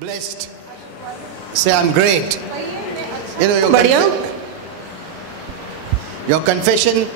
Blessed. Say, I'm great. You know, your confession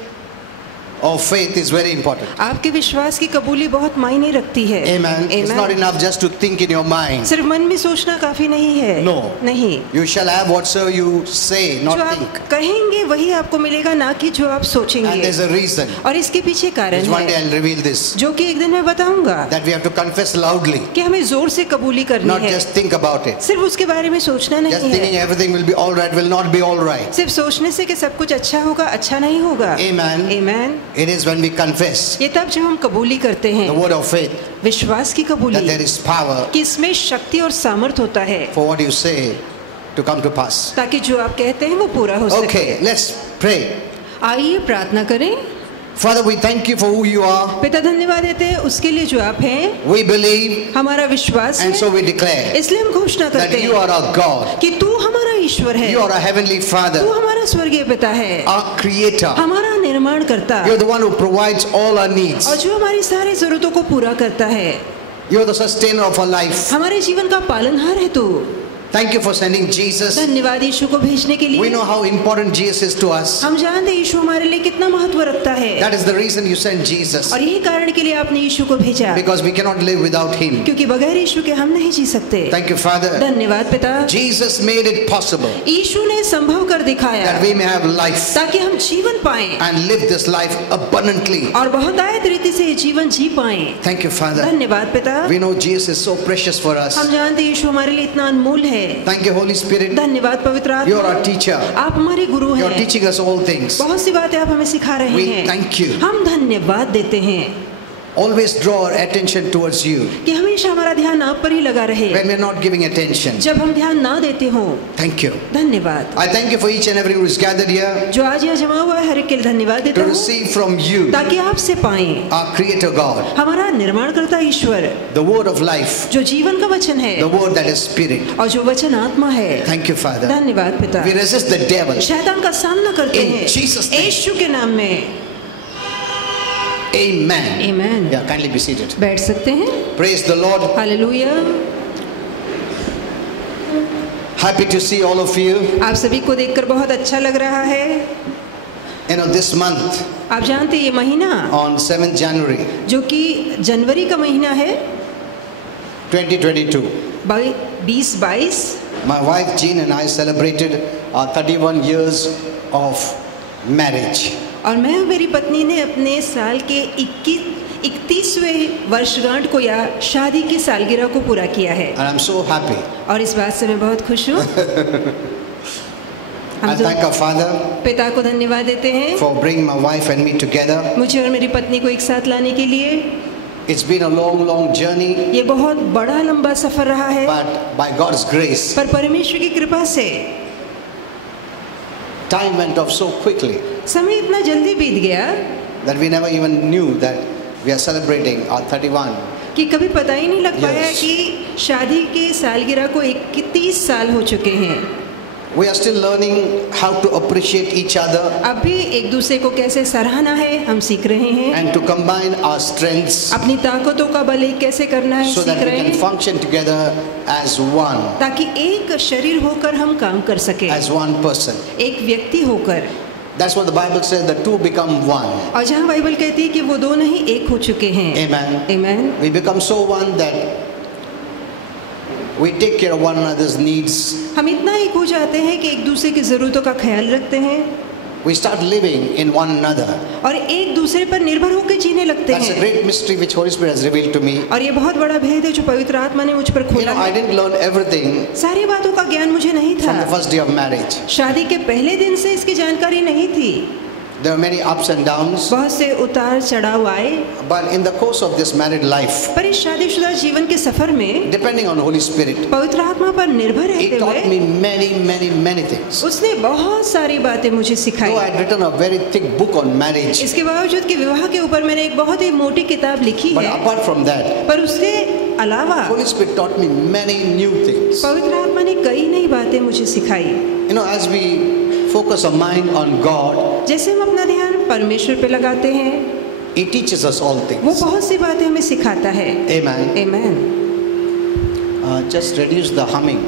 of faith is very important. आपके विश्वास की कबूली बहुत मायने रखती है. Amen. It's not enough just to think in your mind. सिर्फ मन में सोचना काफी नहीं है. No. नहीं. You shall have whatsoever you say, not जो think. आप कहेंगे वही आपको मिलेगा, ना कि जो आप सोचेंगे. And there's a reason. और इसके पीछे कारण Which one day है. I'll reveal this. जो कि एक दिन मैं बताऊंगा. That we have to confess loudly. कि हमें जोर से कबूली करनी Not है. just think about it. सिर्फ उसके बारे में सोचना नहीं Just है. thinking everything will be all right will not be all right. सिर्फ सोचने से कि सब कुछ अच्छा होगा, अच्छा नहीं होगा. Amen. Amen. It is when we confess ये तब जब हम कबूली करते हैं. the word of faith. विश्वास की कबूली. That there is power. कि इसमें शक्ति और सामर्थ होता है. For what you say to come to pass. ताकि जो आप कहते हैं वो पूरा हो सके. Okay, let's pray. आइए प्रार्थना करें. Father, we thank you for who you are. पिता धन्यवाद देते हैं उसके लिए जो आप हैं. We believe हमारा विश्वास and है. so we declare इसलिए हम घोषणा that करते you हैं are our God. कि तू हमारा ईश्वर है. You are our heavenly तू Father, हमारा स्वर्गीय पिता है. our creator. हमारा निर्माण करता. You're the one who provides all our needs. और जो हमारी सारी जरूरतों को पूरा करता है. You're the sustainer of our life. हमारे जीवन का पालनहार है तू. Thank you for sending Jesus. धन्यवाद यीशु को भेजने के We लिए. know how important Jesus is to us. हम जानते हैं यीशु हमारे लिए कितना महत्व रखता है. That is the reason you sent Jesus. और यही कारण के लिए आपने यीशु को भेजा. Because we cannot live without him. क्योंकि बगैर यीशु के हम नहीं जी सकते. Thank you, Father. धन्यवाद पिता. Jesus made it possible यीशु ने संभव कर दिखाया that we may have life ताकि हम जीवन पाएं and live this life abundantly. और बहुतायत रीति से ये जीवन जी पाएं. Thank you, Father. धन्यवाद पिता. We know Jesus is so precious for us. हम जानते हैं यीशु हमारे लिए इतना अनमोल है. Thank you, Holy Spirit. धन्यवाद पवित्र आत्मा. You are our teacher. आप हमारे गुरु You are हैं. teaching us all things. बहुत सी बातें आप हमें सिखा रहे We हैं. thank you. हम धन्यवाद देते हैं Always draw our attention towards you कि हमेशा हमारा ध्यान आप पर ही लगा रहे. when we are not giving attention. जब हम ध्यान ना देते हो. Thank you. धन्यवाद. I thank you for each and every who is gathered here जो आज यहाँ जमा हुआ है हर एक के लिए धन्यवाद to देता हूँ receive from you, ताकि आपसे पाएं. our Creator God, हमारा निर्माणकर्ता ईश्वर the word of life, जो जीवन का वचन है the word that is spirit. और जो वचन आत्मा है. Thank you, Father. धन्यवाद पिता. We resist the devil. शैतान का सामना करते In हैं Jesus' name. यीशु के नाम में. Amen. Amen. Yeah, kindly be seated. बैठ सकते हैं. Praise the Lord. Hallelujah. Happy to see all of you. आप सभी को देखकर बहुत अच्छा लग रहा है. You know, this month आप जानते हैं ये महीना on 7th January जो कि जनवरी का महीना है 2022, 2022. my wife Jean and I celebrated our 31 years of marriage. और मैं और मेरी पत्नी ने अपने साल के 31वें वर्षगांठ को या शादी की सालगिरह को पूरा किया है. And I'm so happy. और इस बात से मैं बहुत खुश हूँ. I thank our Father पिता को धन्यवाद देते हैं for bringing my wife and me together. मुझे और मेरी पत्नी को एक साथ लाने के लिए. It's been a long, long journey, ये बहुत बड़ा लंबा सफर रहा है. but by God's grace, पर परमेश्वर की कृपा से time went off so quickly समय इतना जल्दी बीत गया that we never even knew that we are celebrating our 31. कि कभी पता ही नहीं लग पाया Yes. कि शादी के सालगिरह को 31 साल हो चुके हैं. We are still learning how to appreciate each other अब भी एक दूसरे को कैसे सराहना है हम सीख रहे हैं. and to combine our strengths अपनी ताकतों का बल एक कैसे करना है so that सीख we रहे can हैं function together as one, ताकि एक शरीर होकर हम काम कर सके. as one person. एक व्यक्ति होकर. That's what the Bible says, the two become one. और जहाँ बाइबल कहती है कि वो दो नहीं एक हो चुके हैं. Amen. Amen. We become so one that we take care of one another's needs. हम इतना एक हो जाते हैं कि एक दूसरे की जरूरतों का ख्याल रखते हैं We start living in one another. और एक दूसरे पर निर्भर होकर जीने लगते That's a हैं. great mystery which Holy Spirit has revealed to me. और ये बहुत बड़ा भेद है जो पवित्र आत्मा ने मुझ पर You खोला know, I है. didn't learn everything सारी बातों का ज्ञान मुझे नहीं था. from the first day of marriage. शादी के पहले दिन से इसकी जानकारी नहीं थी. There were many ups and downs, बहुत से उतार चढ़ाव आए. but in the course of this married life, पर इस शादीशुदा जीवन के सफर में depending on Holy Spirit, पवित्र आत्मा पर निर्भर He रहते taught हुए me many things. उसने बहुत सारी बातें मुझे Though I सिखाई. had written a very thick book on marriage, इसके बावजूद कि विवाह के ऊपर मैंने एक बहुत ही मोटी किताब लिखी but है. apart from that, पर उसके अलावा Holy Spirit taught me many new things. पवित्र आत्मा ने कई नई बातें मुझे सिखाई. You know, as we focus our mind on God, जैसे हम अपना ध्यान परमेश्वर पे लगाते हैं He teaches us all वो things. बहुत सी बातें हमें सिखाता है. Amen. Amen. just reduce the humming.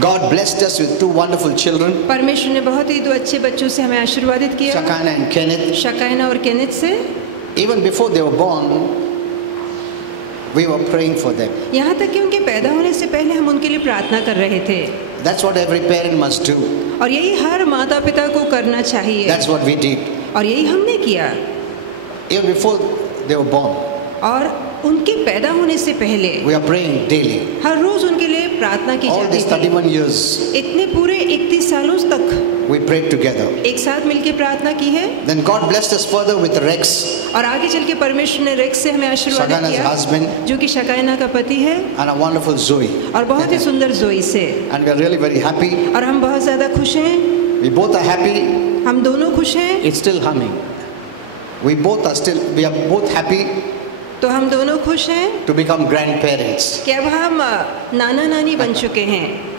God blessed us with two wonderful children, परमेश्वर ने बहुत ही 2 अच्छे बच्चों से हमें आशीर्वादित किया, Shakina and Kenneth. शकायना और केनेत से। Even before they were born, we were praying for them. यहाँ तक कि उनके पैदा होने से पहले हम उनके लिए प्रार्थना कर रहे थे, That's what every parent must do. और यही हर माता पिता को करना चाहिए, That's what we did. और यही हमने किया। Even before they were born, और उनके पैदा होने से पहले we are praying daily. हर रोज उनके लिए प्रार्थना की All जाती these थी। 31 years, इतने पूरे 31 सालों तक we prayed together. एक साथ मिलकर प्रार्थना की है। Then God blessed us further with Rex, और आगे चल के परमेश्वर ने रेक्स से हमें आशीर्वाद Shakina's किया, husband, जो कि शकायना का पति है, and a wonderful Zoe. और बहुत ही सुंदर जोई से। And we are really very happy. और हम बहुत ज़्यादा खुश हैं, We both are happy. हम दोनों खुश हैं। It's still humming. We are both happy तो हम दोनों खुश हैं to become grandparents. कि अब हम नाना नानी बन चुके हैं।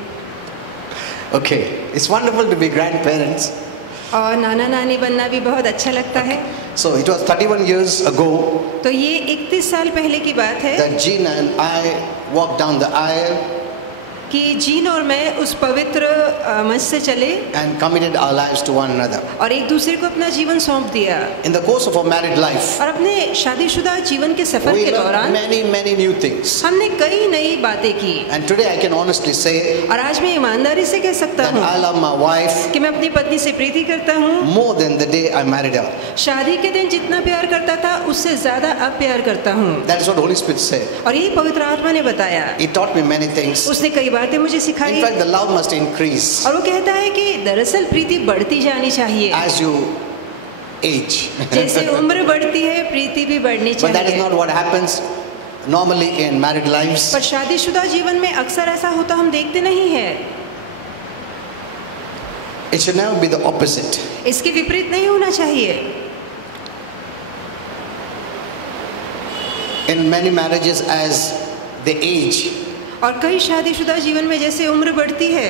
Okay, it's wonderful to be grandparents. और नाना नानी बनना भी बहुत अच्छा लगता है। So it was 31 years ago तो ये 31 साल पहले की बात है that Jean and I walked down the aisle कि जीन और मैं उस पवित्र मंच से चले and committed our lives to one another. और एक दूसरे को अपना जीवन सौंप दिया। In the course of our married life, और अपने शादीशुदा जीवन के सफर we के learned दौरान many new things. हमने कई नई बातें की। And today I can honestly say और आज मैं ईमानदारी से कह सकता that हूँ I love my wife कि मैं अपनी पत्नी से प्रीति करता हूँ। more than the day I married her. शादी के दिन जितना प्यार करता था उससे ज्यादा अब प्यार करता हूँ। That is what Holy Spirit said. और यही पवित्र आत्मा ने बताया। He taught me many things. उसने कई बातें मुझे सिखाई। In fact, the love must increase और वो कहता है कि दरअसल प्रीति बढ़ती जानी चाहिए। as you age. जैसे उम्र बढ़ती है प्रीति भी बढ़नी But that is चाहिए। not what happens normally in married lives. पर शादीशुदा जीवन में अक्सर ऐसा होता हम देखते नहीं है। It should never be the opposite. इसके विपरीत नहीं होना चाहिए। In many marriages, as they age, और कई शादीशुदा जीवन में जैसे उम्र बढ़ती है,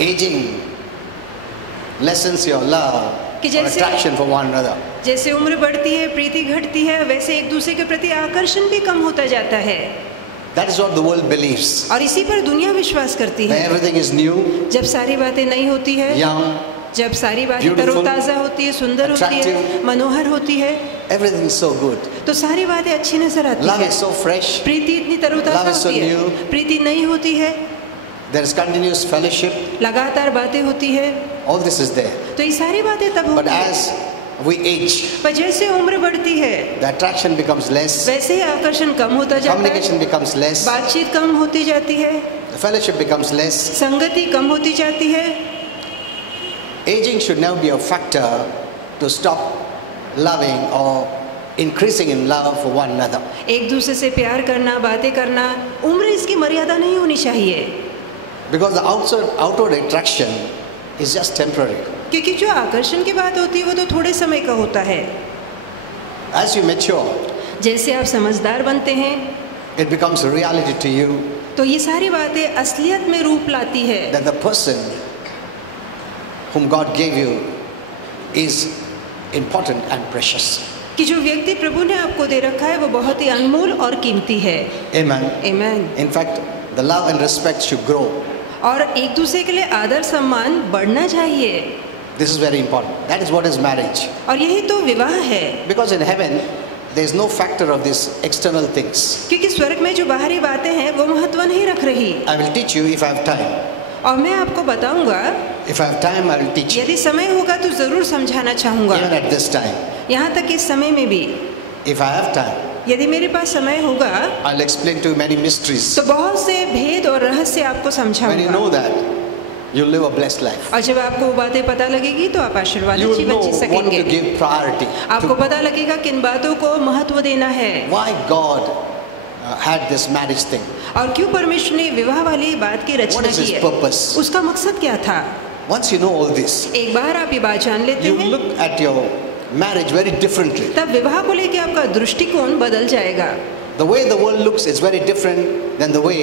aging lessens your love कि or जैसे- attraction for one another. जैसे उम्र बढ़ती है प्रीति घटती है, वैसे एक दूसरे के प्रति आकर्षण भी कम होता जाता है। That is what the world believes. और इसी पर दुनिया विश्वास करती When है। everything is new, जब सारी बातें नई होती है, young, जब सारी बातें beautiful, तरोताजा होती है, सुंदर होती है, attractive, मनोहर होती है, everything is so good. तो सारी बातें अच्छी नजर आती Love है। is so fresh. प्रीति इतनी तरोताजा Love is so होती है, new. प्रीति नई होती है, There is continuous fellowship. लगातार बातें होती है। All this is there. तो ये सारी बातें तब But होती है। as we age, पर जैसे उम्र बढ़ती है the attraction becomes less, वैसे ही आकर्षण कम होता जाता है, communication becomes less, बातचीत कम होती जाती है, the fellowship becomes less. संगति कम होती जाती है। Aging should never be a factor to stop loving or increasing in love for one another. एक दूसरे से प्यार करना, बातें करना, उम्र इसकी मर्यादा नहीं होनी चाहिए। Because the outward attraction is just temporary. क्योंकि जो आकर्षण की बात होती है वो तो थोड़े समय का होता है। As you mature, जैसे आप समझदार बनते हैं it becomes a reality to you तो ये सारी बातें असलियत में रूप लाती है that the person whom God gave you is important and precious. कि जो व्यक्ति प्रभु ने आपको दे रखा है वो बहुत ही अनमोल और कीमती है। Amen. आमीन। In fact, the love and respect should grow. और एक दूसरे के लिए आदर सम्मान बढ़ना चाहिए। This is very important. That is what is marriage. और यही तो विवाह है। Because in heaven, there is no factor of these external things. क्योंकि स्वर्ग में जो बाहरी बातें हैं वो महत्व नहीं रख रही। I will teach you if I have time. और मैं आपको बताऊंगा, If I have time, I will teach you. यदि समय होगा तो जरूर समझाना चाहूंगा। Even at this time. यहाँ तक इस समय में भी If I have time, यदि मेरे पास समय होगा I'll explain to you many mysteries. तो बहुत से भेद और रहस्य आपको When you समझाऊंगा। know that, you'll live a blessed life. और जब आपको वो बातें पता लगेगी तो आप You आशीर्वादित will know जीवन जी what सकेंगे। to give priority आपको to. पता लगेगा किन बातों को महत्व देना है Why God had this marriage thing. और क्यों परमेश्वर ने विवाह वाली बात की What रचना is की his है, purpose? उसका मकसद क्या था। Once you know all this, एक बार आप ये बात जान लेते you हैं look at your marriage very differently. तब विवाह को लेकर आपका दृष्टिकोण बदल जाएगा। The way the world looks is very different than the way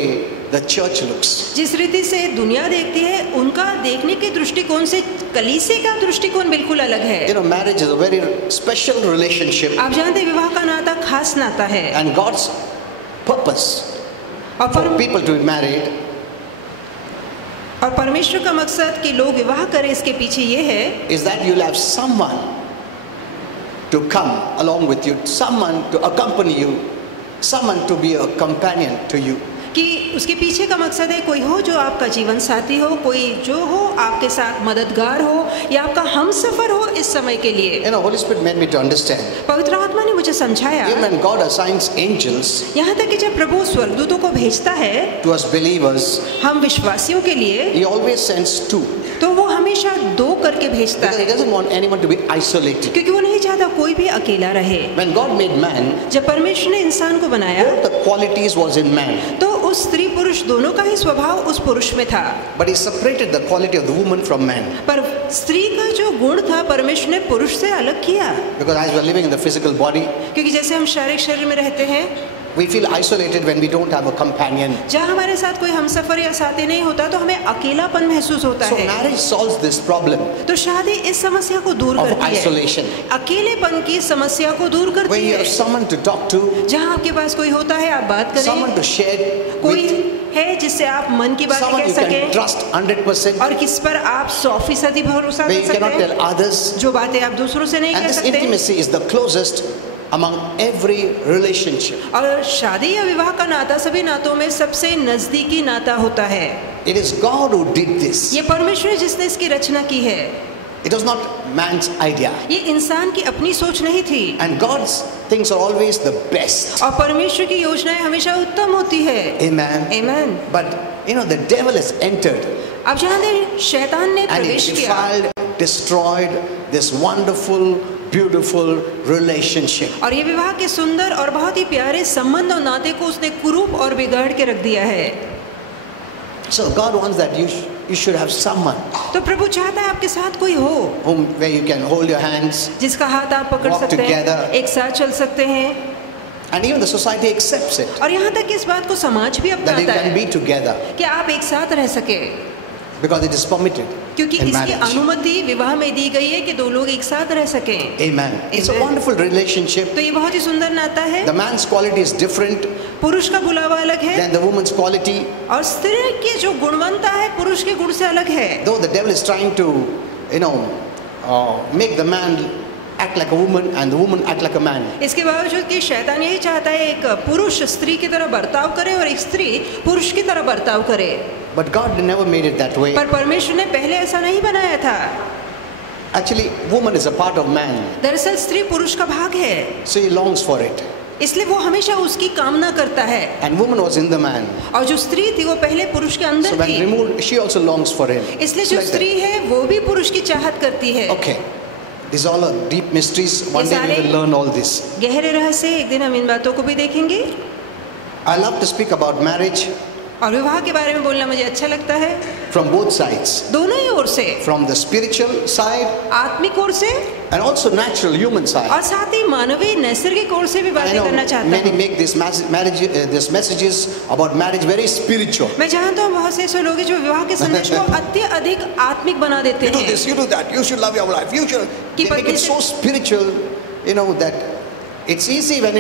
the church looks. जिस रीति से दुनिया देखती है, उनका देखने के दृष्टिकोण से कलीसिया का दृष्टिकोण बिल्कुल अलग है। You know, marriage is a very special relationship. आप जानते हैं विवाह का नाता खास नाता है। And God's purpose for people to be married और परमेश्वर का मकसद कि लोग विवाह करें, इसके पीछे ये है is that you'll have someone to come along with you, someone to accompany you, someone to be a companion to you. कि उसके पीछे का मकसद है कोई हो जो आपका जीवन साथी हो, कोई जो हो आपके साथ मददगार हो या आपका हमसफर हो इस समय के लिए। You know, Holy Spirit made me to understand. पवित्र आत्मा ने मुझे समझाया, Even when God assigns angels यहाँ तक कि जब प्रभु स्वर्गदूतों को भेजता है to us believers, हम विश्वासियों के लिए, He always sends two. तो वो हमेशा दो करके भेजता Because He है, doesn't want anyone to be isolated. क्योंकि वो नहीं चाहता कोई भी अकेला रहे। When God made man, जब परमेश्वर ने इंसान को बनाया all the qualities was in man. तो उस स्त्री पुरुष दोनों का ही स्वभाव उस पुरुष में था, But He separated the quality of the woman from man. पर स्त्री का जो गुण था परमेश्वर ने पुरुष से अलग किया। Because as we are living in the physical body, क्योंकि जैसे हम शारीरिक शरीर में रहते हैं, we feel isolated when we don't have a companion. जहाँ हमारे साथ कोई हमसफर या साथी नहीं होता तो हमें अकेलापन महसूस होता So है। marriage solves this problem तो शादी इस समस्या को दूर of करती है, isolation. अकेलेपन की समस्या को दूर When करती you है। have someone to talk to, जहाँ आपके पास कोई होता है, आप बात someone करें, to share कोई with, है जिससे आप मन की बात someone कह you can सकें trust 100%, और किस पर आप 100% भरोसा where कर you cannot सकते tell हैं, others. जो बातें आप दूसरों से नहीं And कह this सकते। intimacy is the closest among every relationship. और शादी या विवाह का नाता सभी नातों में सबसे नजदीकी नाता होता है। It is God who did this. ये परमेश्वर जिसने इसकी रचना की है, It was not man's idea. ये इंसान की अपनी सोच नहीं थी। And God's things are always the best. और परमेश्वर की योजनाएं हमेशा उत्तम होती है। Amen. आमीन। But you know, the devil has entered अब जानते हैं शैतान ने and he प्रवेश किया defiled, destroyed this wonderful, beautiful relationship. और ये विवाह के सुंदर और बहुत ही प्यारे संबंध और नाते को उसने कुरूप और बिगाड़ के रख दिया है। So God wants that you should have someone तो प्रभु चाहता है आपके साथ कोई हो where you can hold your hands, जिसका हाथ आप पकड़ Walk सकते together. हैं, एक साथ चल सकते हैं। and even the society accepts it, और यहाँ तक कि इस बात को समाज भी that you अपनाता can है be together कि आप एक साथ रह सके, because it is permitted क्योंकि in इसकी marriage. अनुमति विवाह में दी गई है कि दो लोग एक साथ रह सकें। Amen. It's a Amen. wonderful relationship. तो ये बहुत ही सुंदर नाता है। The man's quality is different पुरुष का बुलावा अलग है than the woman's quality. और स्त्री की जो गुणवत्ता है पुरुष के गुण से अलग है। Though the devil is trying to, you know, make the man act like a woman and the woman act like a man. इसके बावजूद कि शैतान यही चाहता है एक पुरुष स्त्री की तरह बर्ताव करे और एक स्त्री पुरुष की तरह बर्ताव करे, But God never made it that way. पर परमेश्वर ने पहले ऐसा नहीं बनाया था। Actually, woman is a part of man, दरअसल स्त्री पुरुष का भाग है, so he longs for it. इसलिए वो हमेशा उसकी कामना करता है। And woman was in the man. और जो स्त्री थी वो पहले पुरुष के So अंदर when थी, removed, she also longs for him. इसलिए It's जो like that. स्त्री है वो भी पुरुष की चाहत करती है। Okay. These all are deep mysteries. One ये day we सारे- will learn all this. गहरे रहस्य, एक दिन हम इन बातों को भी देखेंगे। I love to speak about marriage और विवाह के बारे में बोलना मुझे अच्छा लगता है, from both sides. दोनों ही ओर से, From the spiritual side आत्मिक ओर से and also natural human side. और साथ ही मानवीय नैसर्गिक ओर से भी I बातें know करना चाहता many हूँ। make this this messages about marriage very spiritual. मैं जानता हूँ बहुत से ऐसे लोग हैं जो विवाह के संदेश को अत्यधिक आत्मिक बना देते You do हैं this, you do that, you should love your wife, you should. कि They make पत्नी it से- so spiritual, you know, that it's easy when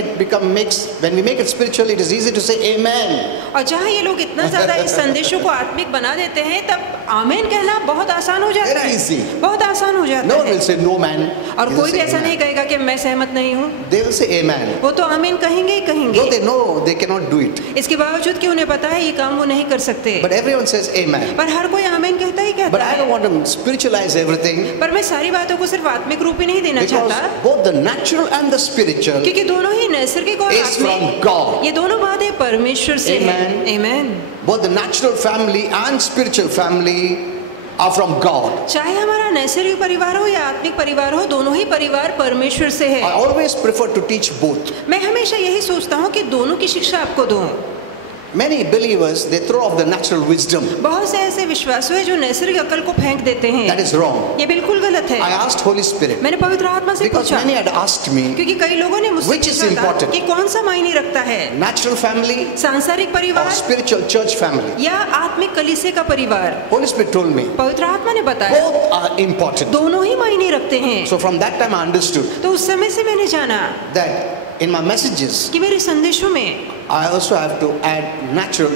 when we make it spiritual, it is easy to say amen. और जहाँ ये लोग इतना ज्यादा इस संदेशों को आत्मिक बना देते हैं तब आमीन कहना बहुत आसान हो जाता Very easy. है, बहुत आसान हो जाता No one है। will say no man. और They will कोई भी say ऐसा amen. नहीं कहेगा कि मैं सहमत नहीं हूँ, They will say amen. वो तो आमीन कहेंगे ही कहेंगे। Though they know they cannot do it. इसके बावजूद कि उन्हें पता है ये काम वो नहीं कर सकते, But everyone says amen. पर हर कोई आमीन कहता ही But कहता I don't है। want to spiritualize everything, पर मैं सारी बातों को सिर्फ आत्मिक रूप ही नहीं देना because चाहता, both the natural and the spiritual क्योंकि दोनों ही नैसर्गिक और is from आत्मिक, God. ये दोनों बातें परमेश्वर से हैं। Amen. आमीन। Both the natural family and spiritual family are from God. चाहे हमारा नैसर्गिक परिवार हो या आत्मिक परिवार हो, दोनों ही परिवार परमेश्वर से I है। always prefer to teach both. मैं हमेशा यही सोचता हूँ कि दोनों की शिक्षा आपको दूं, Many believers, they throw off the natural wisdom. बहुत से ऐसे विश्वासु हैं जो नैसर्गिक अकल को फेंक देते हैं। That is wrong. ये बिल्कुल गलत है। I asked Holy Spirit, मैंने पवित्र आत्मा से because पूछा, many had asked me, क्योंकि कई लोगों ने मुझसे which is पूछा था important? कि कौन सा मायने रखता है, natural family सांसारिक or परिवार spiritual church family? या आत्मिक कलीसिया का परिवार। Holy Spirit told me, पवित्र आत्मा ने बताया both are important. दोनों ही मायने रखते हैं। So from that time I understood तो उस समय से मैंने जाना that in my messages, कि मेरे संदेशों में I also have to add natural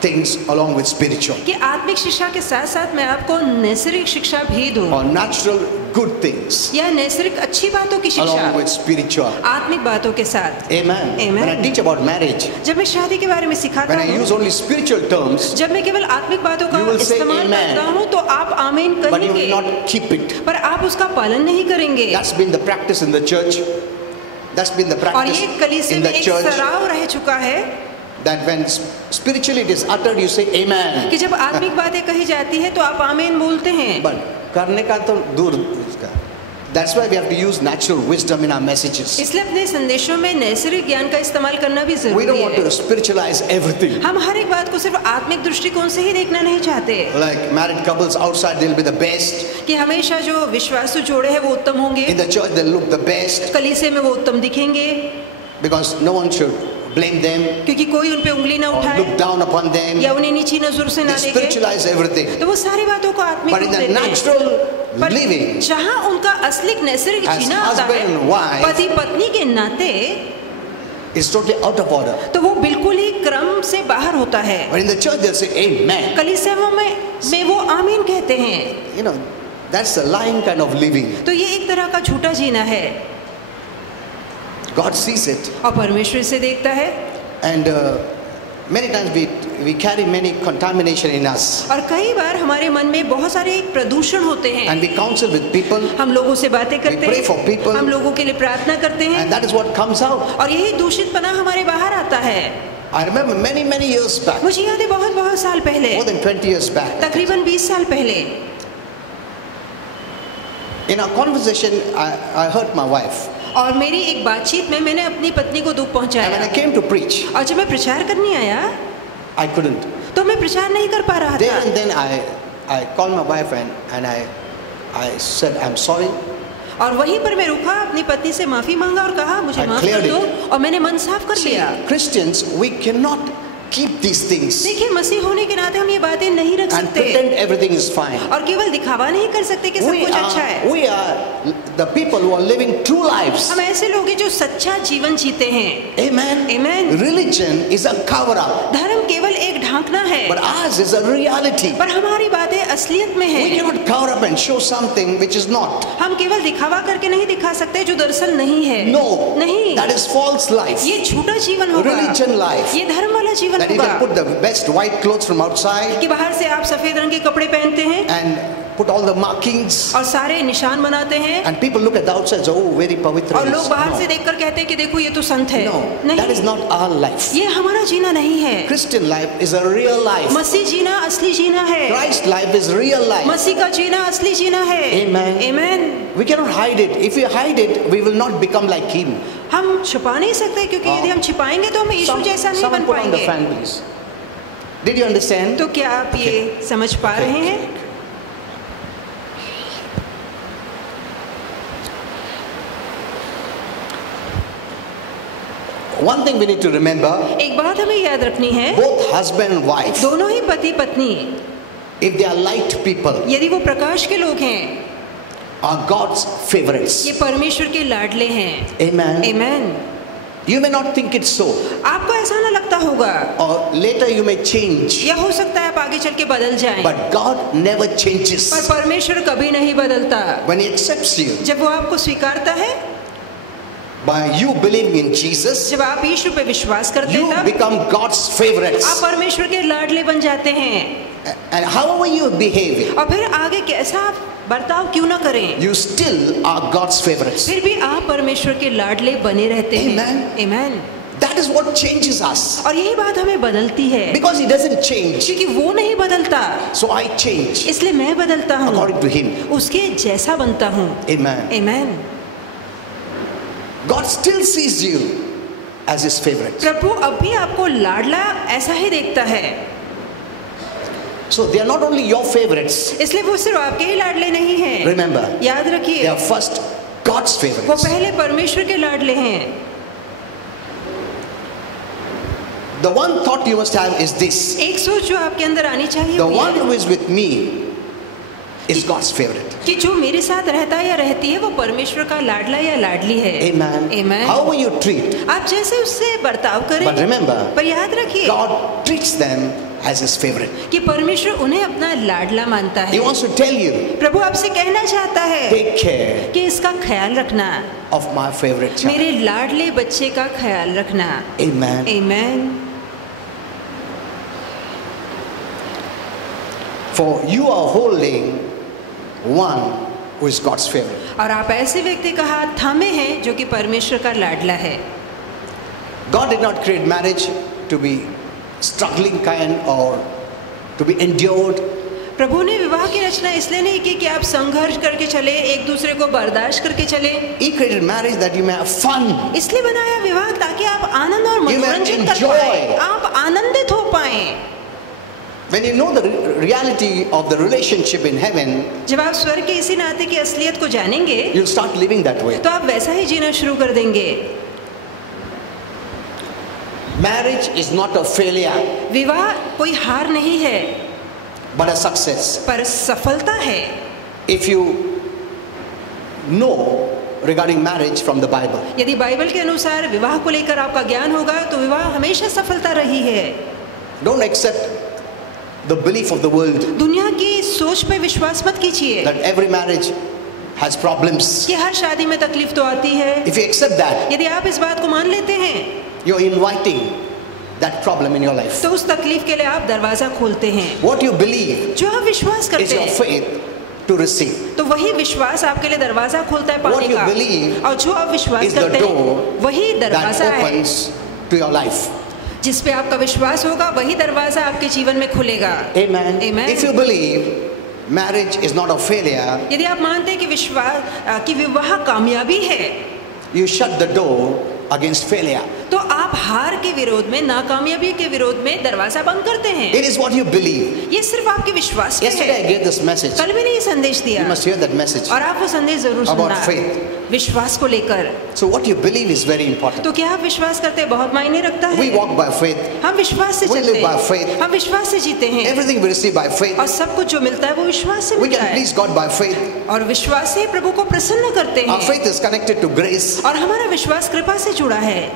things along with spiritual, कि आत्मिक शिक्षा के साथ साथ मैं आपको नैसर्गिक शिक्षा भी दूं or natural good things या नैसर्गिक अच्छी बातों की शिक्षा along with spiritual. आत्मिक बातों के साथ। Amen. Amen. When I teach about marriage, जब मैं शादी के बारे में सिखाता when I हूँ, use only spiritual terms, जब मैं केवल आत्मिक बातों का You will say इस्तेमाल amen. करता हूँ तो आप आमीन but you will कहेंगे, not keep it. पर आप उसका पालन नहीं करेंगे। That's been the practice in the church. That's been the और practice ये कलीसिया in में the एक church. सराव रह चुका है That when spiritually it is uttered, you say amen. कि जब आत्मिक बातें कही जाती है तो आप आमीन बोलते हैं। But करने का तो दूर उसका. That's why we have to use natural wisdom in our messages. इसलिए अपने संदेशों में नैसर्गिक ज्ञान का इस्तेमाल करना भी We जरूरी don't want है। to spiritualize everything. हम हर एक बात को सिर्फ आत्मिक दृष्टिकोण से ही देखना नहीं चाहते Like married couples outside, they'll be the best. कि हमेशा जो विश्वासु जोड़े हैं वो उत्तम होंगे, In the church, they'll look the best कलीसिया में वो उत्तम दिखेंगे, because no one should blame them क्योंकि कोई उन पे उंगली ना or उठाए look down upon them. या उन्हें नीची नजर से ना They देखे। spiritualize everything. तो वो सारी बातों को आत्मिक But in रूप the देते हैं। natural पर living, जहाँ उनका असली नैसर्गिक As जीना आता husband है and wife, पति पत्नी के नाते, is totally out of order. तो वो बिल्कुल ही क्रम से बाहर होता है। But in the church, they'll say amen. कलीसिया में वो आमीन कहते हैं। You know, that's a lying kind of living. तो ये एक तरह का झूठा जीना है God sees it. और परमेश्वर इसे देखता है। And many times we carry many contamination in us. और कई बार हमारे मन में बहुत सारे प्रदूषण होते हैं। And we counsel with people. हम लोगों से बातें करते pray for people. हैं, हम लोगों के लिए प्रार्थना करते हैं And that is what comes out. और यही दूषितपना हमारे बाहर आता है। I remember many years back, मुझे याद है बहुत साल पहले, more than 20 years back, तकरीबन 20 साल पहले, in our conversation, I hurt my wife. और मेरी एक बातचीत में मैंने अपनी पत्नी को दुख And when पहुंचाया I came to preach, और जब मैं प्रचार करने आया I couldn't. तो मैं प्रचार नहीं कर पा रहा There था। and then I called my wife and I said, I'm sorry. और वहीं पर मैं रुका, अपनी पत्नी से माफी मांगा और कहा मुझे I माफ कर cleared दो, it. और मैंने मन साफ कर See, लिया। Christians, we cannot keep these things देखिए, मसीह होने के नाते हम ये बातें नहीं रख and सकते pretend everything is fine. और केवल दिखावा नहीं कर सकते कि सब We कुछ अच्छा है। are the people who are living true lives. हम ऐसे लोग हैं जो सच्चा जीवन जीते हैं। Amen. Amen. Religion is a cover up, धर्म केवल एक ढांकना है, but ours is a reality. पर हमारी बातें असलियत में We है। cannot cover up and show something which is not. हम केवल दिखावा करके नहीं दिखा सकते जो दरअसल नहीं है। No, नहीं, that is false life. ये झूठा जीवन होगा, Religion life. ये धर्म वाला जीवन That you होगा can put the best white clothes from outside कि बाहर से आप सफेद रंग के कपड़े पहनते हैं and put all the markings, और सारे निशान बनाते हैं and people look at the outside and say, oh, very pavitra. और लोग बाहर से No, देखकर कहते हैं कि देखो ये तो संत है। no, that is नहीं, not our life. ये हमारा जीना नहीं है। Christian life is a real life. मसीह जीना असली जीना है। Christ life is real life. मसीह का जीना असली जीना है। Amen. Amen. We cannot hide it. If we hide it, we will not become like him. हम छुपा नहीं सकते क्योंकि यदि हम छिपाएंगे तो हम यीशु जैसा नहीं Someone बन put on the पाएंगे। fan, please. Did you understand? तो क्या आप ये समझ पा रहे हैं? One thing we need to remember, एक बात हमें याद रखनी है, both husband and wife, दोनों ही पति पत्नी if they are light people, यदि वो प्रकाश के लोग हैं, are God's favorites. ये परमेश्वर के लाडले हैं। Amen. Amen. You may not think it's so, आपको ऐसा ना लगता होगा or later you may change, या हो सकता है आप आगे चल के बदल जाएं, but God never changes. पर परमेश्वर कभी नहीं बदलता। When He accepts you, जब वो आपको स्वीकारता है, by you believing in Jesus, जब आप यीशु पे विश्वास करते you हैं, तब become God's favorites. आप परमेश्वर के लाडले बन जाते हैं। And however you behave, और फिर आगे कैसा आप बर्ताव क्यों ना करें, you still are God's favorites. फिर भी आप परमेश्वर के लाडले बने रहते हैं। Amen. Amen. That is what changes us. और यही बात हमें बदलती है, Because He doesn't change, क्योंकि वो नहीं बदलता, so I change इसलिए मैं बदलता हूँ, according to Him. उसके जैसा बनता हूँ। Amen. Amen. God still sees you as his favorite. प्रभु अब भी आपको लाडला ऐसा ही देखता है। So they are not only your favorites. इसलिए वो सिर्फ आपके ही लाडले नहीं हैं। Remember, याद they रखिए, are first God's वो favorites. पहले परमेश्वर के लाडले हैं। The one thought you must have is this: एक सोच जो आपके अंदर आनी चाहिए the वो one ये who is with me is God's favorite. कि जो मेरे साथ रहता है या रहती है वो परमेश्वर का लाडला या लाडली है। Amen. Amen. However you treat, आप जैसे उससे बर्ताव करें, but remember, पर याद रखिए God treats them as his favorite. कि परमेश्वर उन्हें अपना लाडला मानता है। He wants to tell you, प्रभु आपसे कहना चाहता है take care कि इसका ख्याल रखना, of my favorite child. मेरे लाडले बच्चे का ख्याल रखना। Amen. आमीन। For you are holding one who is God's favorite. और आप ऐसे व्यक्ति का हाथ थामे हैं जो कि परमेश्वर का लाडला है। God did not create marriage to be struggling kind or to be endured. प्रभु ने विवाह की रचना इसलिए नहीं की कि आप संघर्ष करके चले, एक दूसरे को बर्दाश्त करके चले। He created marriage that you may have fun. इसलिए बनाया विवाह ताकि आप आनंद और You may मनोरंजन कर enjoy. पाए, आप आनंदित हो पाए। When you know the reality of the relationship in heaven, जब आप स्वर्ग के इसी नाते की असलियत को जानेंगे you'll start living that way. तो आप वैसा ही जीना शुरू कर देंगे। Marriage is not a failure, विवाह कोई हार नहीं है but a success. पर सफलता है। If you know regarding marriage from the Bible, यदि बाइबल के अनुसार विवाह को लेकर आपका ज्ञान होगा तो विवाह हमेशा सफलता रही है। don't accept the belief of the world दुनिया की सोच पे विश्वास मत कीजिए that every marriage has problems. कि हर शादी में तकलीफ तो आती है। If you accept that, यदि आप इस बात को मान लेते हैं you're inviting that problem in your life. तो उस तकलीफ के लिए आप दरवाजा खोलते हैं। What you believe जो आप विश्वास is करते your हैं faith to receive. तो वही विश्वास आपके लिए दरवाजा खोलता है पाने What you का। believe और जो आप विश्वास is the करते door हैं वही that दरवाजा है। opens to your life. जिस पे आपका विश्वास होगा वही दरवाजा आपके जीवन में खुलेगा। Amen. Amen. If you believe marriage is not a failure, यदि आप मानते हैं कि कि विवाह कामयाबी है, you shut the door against failure. तो आप हार के विरोध में, नाकामयाबी के विरोध में दरवाजा बंद करते हैं। It is what you believe. ये सिर्फ आपके विश्वास पे Yesterday I है। gave this message. कल मैंने ये संदेश You दिया must hear that message. और आप वो संदेश जरूर About सुनना। faith. विश्वास को लेकर। So what you believe is very important. तो क्या आप विश्वास करते हैं बहुत मायने रखता है। We walk by faith. हम विश्वास से We चलते live by हैं, faith. हम विश्वास से जीते हैं Everything we receive by faith. और सब कुछ जो मिलता है वो विश्वास से We मिलता can है please God by faith. और विश्वास से प्रभु को प्रसन्न करते Our हैं faith is connected to grace, और हमारा विश्वास कृपा से जुड़ा है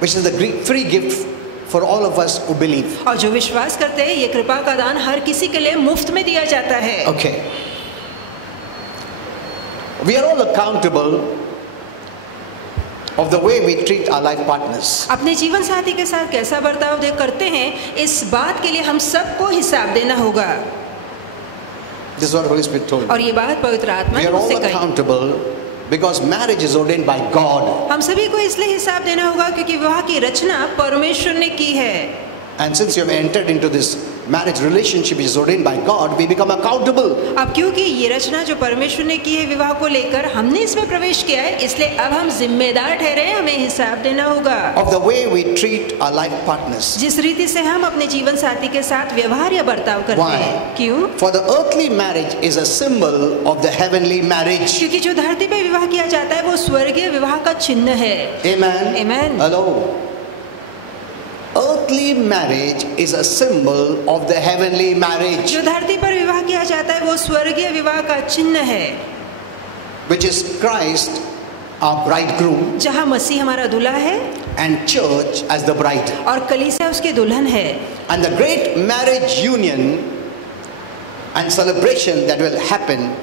which is the free gift for all of us who believe. और जो विश्वास करते हैं ये कृपा का दान हर किसी के लिए मुफ्त में दिया जाता है। Okay. We are all accountable of the way we treat our life partners. अपने जीवन साथी के साथ कैसा बर्ताव करते हैं इस बात के लिए हम सबको हिसाब देना होगा। This is what Holy Spirit told me. और ये बात पवित्र आत्मा We ने are all मुझसे कही। accountable because marriage is ordained by God. हम सभी को इसलिए हिसाब देना होगा क्योंकि विवाह की रचना परमेश्वर ने की है। And since you have entered into this marriage relationship which is ordained by God, we become accountable. अब क्योंकि ये रचना जो परमेश्वर ने की है विवाह को लेकर हमने इसमें प्रवेश किया है, इसलिए अब हम जिम्मेदार ठहरे हैं, हमें हिसाब देना होगा Of the way we treat our life partners. जिस रीति से हम अपने जीवन साथी के साथ व्यवहार या बर्ताव करते Why? हैं। क्यों? For the earthly marriage is a symbol of the heavenly marriage. क्योंकि जो धरती पे विवाह किया जाता है वो स्वर्गीय विवाह का चिन्ह है। Amen. Amen. Hello. Earthly marriage is a symbol of the heavenly marriage, जो धरती पर विवाह किया जाता है वो स्वर्गीय विवाह का चिन्ह है, which is Christ, our bridegroom, जहाँ मसीह हमारा दूल्हा है and church as the bride. और कलीसिया उसके दुल्हन है। And the great marriage union and celebration that will happen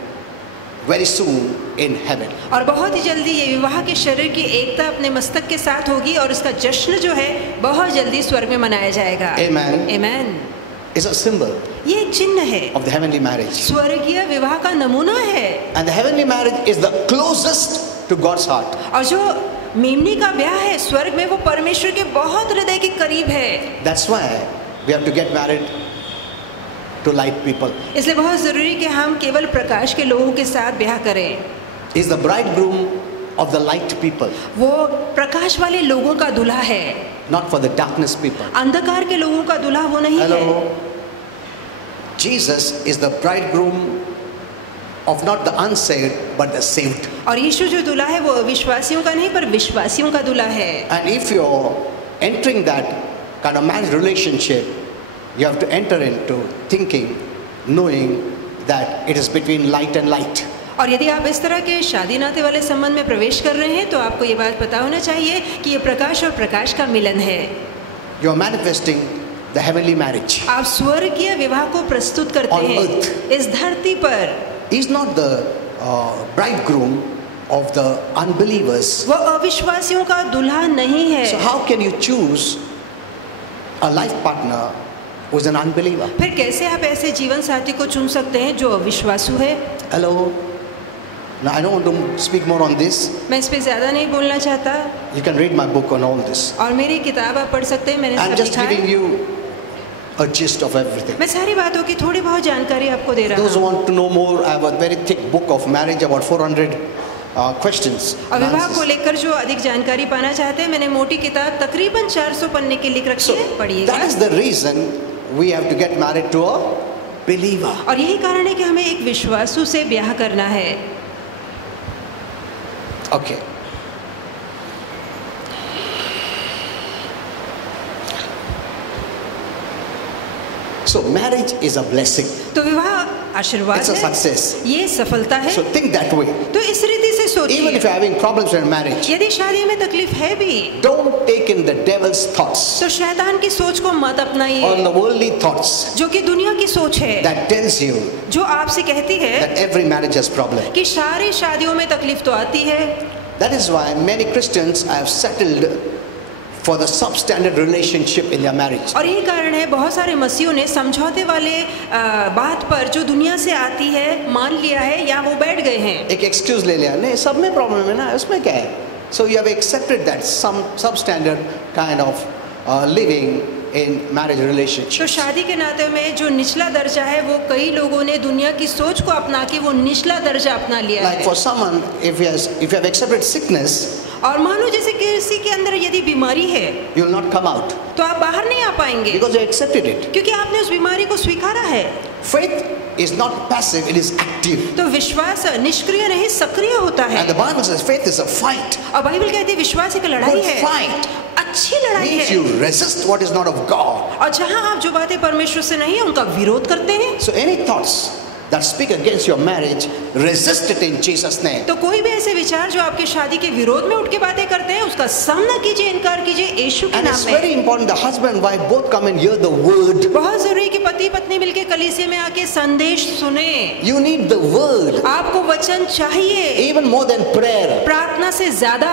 very soon in heaven. और बहुत ही जल्दी ये विवाह के शरीर की एकता अपने मस्तक के साथ होगी और इसका जश्न जो है बहुत जल्दी स्वर्ग में मनाया जाएगा। Amen. Amen. It's a symbol ये एक चिन्ह है, of the heavenly marriage. स्वर्गीय विवाह का नमूना है। And the heavenly marriage is the closest to God's heart. और जो मेमनी का ब्याह है स्वर्ग में वो परमेश्वर के बहुत हृदय के करीब है। That's why we have to get married to light people. इसलिए बहुत जरूरी कि हम केवल प्रकाश के लोगों के साथ ब्याह करें। Is the bridegroom of the light people, वो प्रकाश वाले लोगों का दूल्हा है, not for the darkness people. अंधकार के लोगों का दूल्हा वो नहीं है। Hello. Jesus is the bridegroom of not the unsaved but the saved. और यीशु जो दूल्हा है वो अविश्वासियों का नहीं पर विश्वासियों का दूल्हा है। And if you're entering that kind of marriage relationship, you have to enter into thinking, knowing that it is between light and light. और यदि आप इस तरह के शादी नाते वाले संबंध में प्रवेश कर रहे हैं तो आपको ये बात पता होना चाहिए कि ये प्रकाश और प्रकाश का मिलन है। You are manifesting the heavenly marriage. आप स्वर्गीय विवाह को प्रस्तुत करते On हैं earth. इस धरती पर। He is not the bridegroom of the unbelievers. वो अविश्वासियों का दूल्हा नहीं है। So how can you choose a life partner who is an unbeliever? फिर कैसे आप ऐसे जीवन साथी को चुन सकते हैं जो अविश्वासु है? Hello. Now I don't want to speak more on this. मैं इस पे ज्यादा नहीं बोलना चाहता। You can read my book on all this. और मेरी किताब आप पढ़ सकते हैं, मैंने I'm सब just लिखा giving है। you a gist of everything. मैं सारी बातों की थोड़ी बहुत जानकारी आपको दे रहा Those who हूँ। want to know more, I have a very thick book of marriage, about 400 questions. और and विवाह को answers. लेकर जो अधिक जानकारी पाना चाहते हैं, मैंने मोटी किताब तकरीबन 400 पन्ने की लिख रखी So है, पढ़िएगा। that is the reason we have to get married to a believer. और यही कारण है कि हमें एक विश्वासु से ब्याह करना है। Okay. So marriage is a blessing. तो विवाह आशीर्वाद It's a है, success. ये सफलता है। So think that way. तो इस रीति से Even सोचिए, if you're having problems in marriage, यदि शादी में तकलीफ है भी don't take in the devil's thoughts तो शैतान की सोच को मत or अपनाइए, the worldly thoughts जो कि दुनिया की सोच है, that tells you जो आपसे कहती है that every marriage has problem. कि सारी शादियों में तकलीफ तो आती है। That is why many Christians have settled for the substandard relationship in their marriage. और यही कारण है बहुत सारे मसीहों ने समझौते वाले बात पर जो दुनिया से आती है मान लिया है या वो बैठ गए हैं। एक excuse ले लिया, नहीं सब में problem है ना, उसमें क्या है? So you have accepted that some substandard kind of living in marriage तो relationship. शादी के नाते में जो निचला दर्जा है वो कई लोगों ने दुनिया की सोच को अपना के वो निचला दर्जा अपना लिया Like है। for someone, if you have accepted sickness, और मानो जैसे किसी के अंदर यदि बीमारी है you will not come out तो आप बाहर नहीं आ पाएंगे, because you accepted it. क्योंकि आपने उस बीमारी को स्वीकारा है। Faith is not passive, it is active. तो विश्वास निष्क्रिय नहीं सक्रिय होता है। And the Bible says faith is a fight. और बाइबल कहती है विश्वास एक लड़ाई Good है, fight अच्छी लड़ाई means है। you resist what is not of God. और जहाँ आप जो बातें परमेश्वर से नहीं है उनका विरोध करते हैं। So any thoughts that speak against your marriage, resist it in Jesus' name. तो कोई भी ऐसे विचार जो आपकी शादी के विरोध में उठ के बातें करते हैं उसका सामना कीजिए, इनकार कीजिए यीशु के And नाम it's में। very important the husband and wife both come and hear the word. बहुत जरूरी कि पति पत्नी मिलके कलीसिया में आके संदेश सुने। You need the word आपको वचन चाहिए, even more than prayer. प्रार्थना से ज्यादा।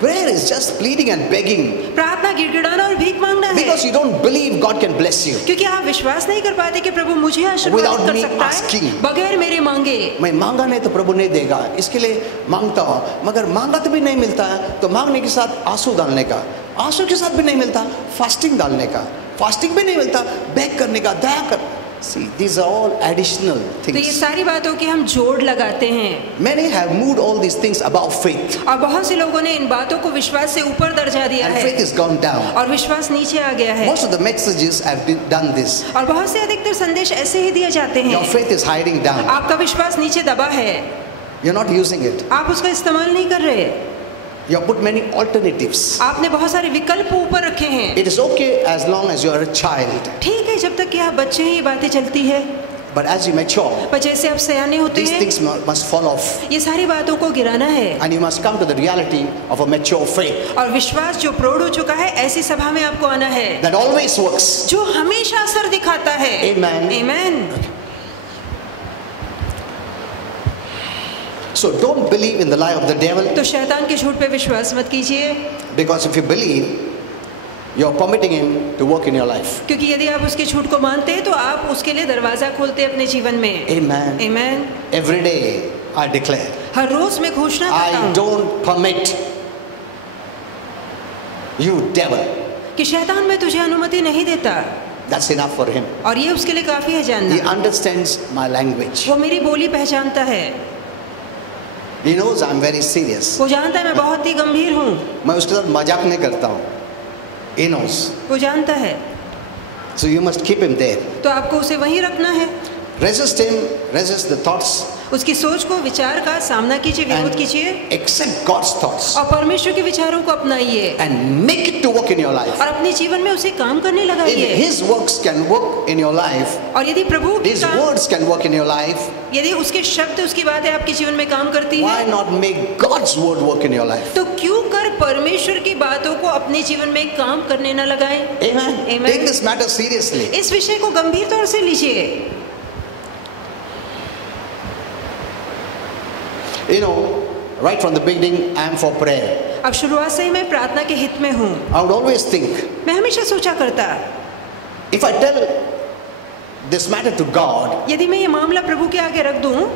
Prayer is just pleading and begging प्रार्थना गिड़गिड़ाना और भीख मांगना है, because you don't believe God can bless you. क्योंकि आप विश्वास नहीं कर पाते कि प्रभु मुझे आशीर्वाद Without कर me सकता asking. है बगैर मेरे मांगे। मैं मांगा नहीं तो प्रभु नहीं देगा, इसके लिए मांगता हूँ, मगर मांगा तो भी नहीं मिलता है तो मांगने के साथ आंसू डालने का, आंसू के साथ भी नहीं मिलता फास्टिंग डालने का, फास्टिंग भी नहीं मिलता बैक करने का, दया कर। See, these are all additional तो ये things. सारी बातों की हम जोड़ लगाते हैं। Many have moved all these things above faith, और बहुत से लोगों ने इन बातों को विश्वास से ऊपर दर्जा दिया and है faith has gone down. और विश्वास नीचे आ गया है। Most of the messages have done this. और बहुत से अधिकतर संदेश ऐसे ही दिए जाते Your हैं। faith is hiding down. आपका विश्वास नीचे दबा है, You're not using it. आप उसका इस्तेमाल नहीं कर रहे। You have put many alternatives. आपने बहुत सारे विकल्प ऊपर रखे हैं। It is okay as long as you are a child, ठीक है जब तक कि आप बच्चे हैं ये बातें चलती है, but as you mature, पर जैसे आप सयाने होते these हैं things must fall off, ये सारी बातों को गिराना है। and you must come to the reality of a mature faith और विश्वास जो प्रौढ़ हो चुका है ऐसी सभा में आपको आना है that always works. जो हमेशा असर दिखाता है। Amen. Amen. So don't believe in the lie of the devil, तो शैतान के झूठ पे विश्वास मत कीजिए, because if you believe, you're permitting him to work in your life. क्योंकि यदि आप उसके झूठ को मानते हैं तो आप उसके लिए दरवाजा खोलते हैं अपने जीवन में। Amen. Amen. Every day I declare, हर रोज मैं घोषणा करता I हूँ don't permit you devil. कि शैतान मैं तुझे अनुमति नहीं देता। That's enough for him. और ये उसके लिए काफी है He जानना। understands my language. वो मेरी बोली पहचानता है। He knows I'm very serious. वो जानता है मैं बहुत ही गंभीर हूँ। मैं उसके साथ मजाक नहीं करता हूँ. He knows. वो जानता है। So you must keep him there. तो आपको उसे वहीं रखना है। Resist him, resist the thoughts, उसकी सोच को, विचार का सामना कीजिए, विरोध कीजिए accept God's thoughts और परमेश्वर के विचारों को अपनाइए and make it to work in your life. और अपने जीवन में उसे काम करने If लगाइए। His works can work in your life, और यदि प्रभु के His काम, words can work in your life, यदि उसके शब्द, उसकी बातें आपके जीवन में काम करती why है, not make God's word work in your life? तो क्यों कर परमेश्वर की बातों को अपने जीवन में काम करने न लगाएं? Amen. Amen. Take this matter seriously. इस विषय को गंभीर तौर से लीजिए। You know, right from the beginning, I am for prayer. अब शुरुआत से ही मैं प्रार्थना के हित में हूँ। I would always think, मैं हमेशा सोचा करता, if I tell this matter to God, यदि मैं ये मामला प्रभु के आगे रख दूं,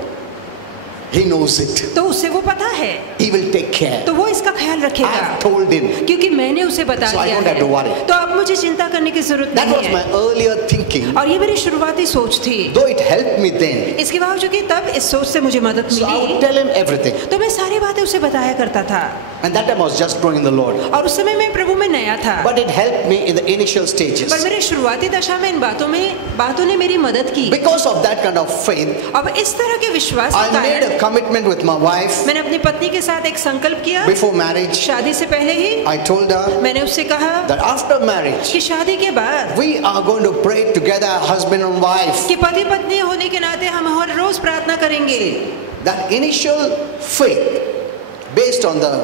He knows it. तो उससे वो पता है, He will take care. तो वो इसका ख्याल I रखेगा, have told Him. क्योंकि मैंने उसे बता So I दिया don't have to worry. है। तो अब मुझे चिंता करने की जरूरत That नहीं was my है। earlier thinking. और ये मेरी शुरुआती सोच थी। Though it helped me then, इसके बावजूद कि तब इस सोच से मुझे मदद so I would milli, tell Him everything. तो मैं सारी बातें उसे बताया करता था। And that time I was just growing in the Lord. और उस समय मैं प्रभु में नया था, But it helped me in the initial stages. पर मेरे शुरुआती दशा में इन बातों ने मेरी मदद की। Because of that kind of faith, अब इस तरह के विश्वास I के made कारण a commitment with my wife मैंने अपनी पत्नी के साथ एक संकल्प किया। before marriage. शादी से पहले ही I told her मैंने उससे कहा that after marriage, कि शादी के बाद we are going to pray together, husband and wife. कि पति पत्नी होने के नाते हम हर रोज प्रार्थना करेंगे। That initial faith, based on the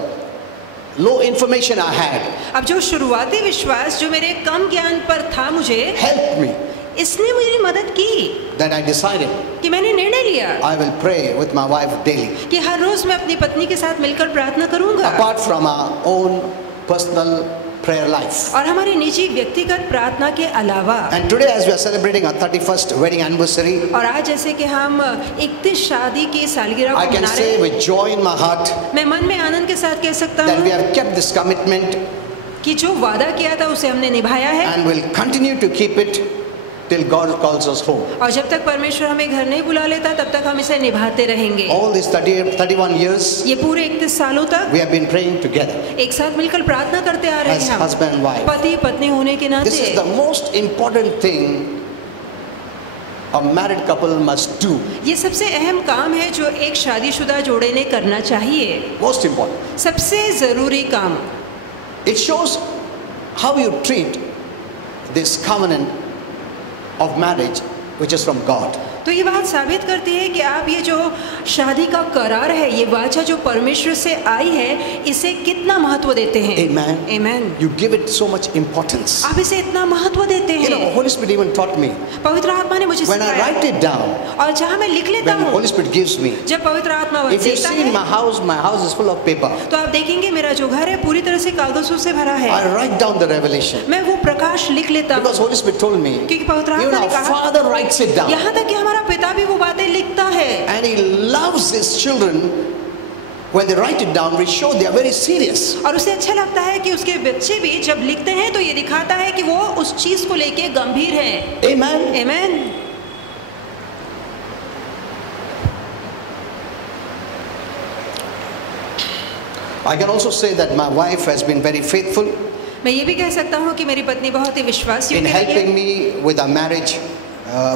low information I had, अब जो शुरुआती विश्वास जो मेरे कम ज्ञान पर था मुझे, helped me. इसने मेरी मदद की Then I decided कि मैंने निर्णय लिया I will pray with my wife daily. कि हर रोज मैं अपनी पत्नी के साथ मिलकर प्रार्थना करूंगा Apart from our own personal prayer life. और हमारी निजी व्यक्तिगत प्रार्थना के अलावा। And today, as we are celebrating our 31st wedding anniversary, और आज जैसे कि हम 31 शादी की सालगिरह I को can मना say रहे हैं, with joy in my heart मैं मन में आनंद के साथ कह सकता that we हूँ have kept this commitment कि जो वादा किया था उसे हमने निभाया है and will continue to keep it till God calls us home. और जब तक परमेश्वर हमें घर नहीं बुला लेता तब तक हम इसे निभाते रहेंगे। All these 31 years, ये पूरे 31 सालों तक we have been praying together एक साथ मिलकर प्रार्थना करते आ रहे as हैं हम, husband and wife. पति पत्नी होने के This is नाते। the most important thing a married couple must do. ये सबसे अहम काम है जो एक शादीशुदा जोड़े ने करना चाहिए, Most important. सबसे जरूरी काम। It shows how you treat this covenant of marriage which is from God. तो ये बात साबित करती है कि आप ये जो शादी का करार है, ये वाचा जो परमेश्वर से आई है, इसे कितना महत्व देते हैं। Amen. Amen. You give it so much importance. आप इसे इतना महत्व देते You know, हैं। Holy Spirit even taught me पवित्र आत्मा ने मुझे when I सिखाया, write it down, और जहाँ मैं लिख लेता when हूँ, Holy Spirit gives me. जब पवित्र आत्मा If you देता see in है, my house is full of paper. तो आप देखेंगे मेरा जो घर है पूरी तरह से कागजों से भरा है। I write down the revelation मैं वो प्रकाश लिख लेता because हूँ, Holy Spirit told me. क्योंकि पवित्र Even आत्मा ने our कहा, Father writes it down, यहाँ तक कि हमारा पिता भी वो बातें लिखता है and He loves His children. When they write it down, we show they are very serious. और उसे अच्छा लगता है कि उसके बच्चे भी जब लिखते हैं तो ये दिखाता है कि वो उस चीज को लेके गंभीर है। Amen. Amen. I can also say that my wife has been very faithful मैं ये भी कह सकता हूँ कि मेरी पत्नी बहुत ही विश्वास in योग्य रही helping है me with our marriage,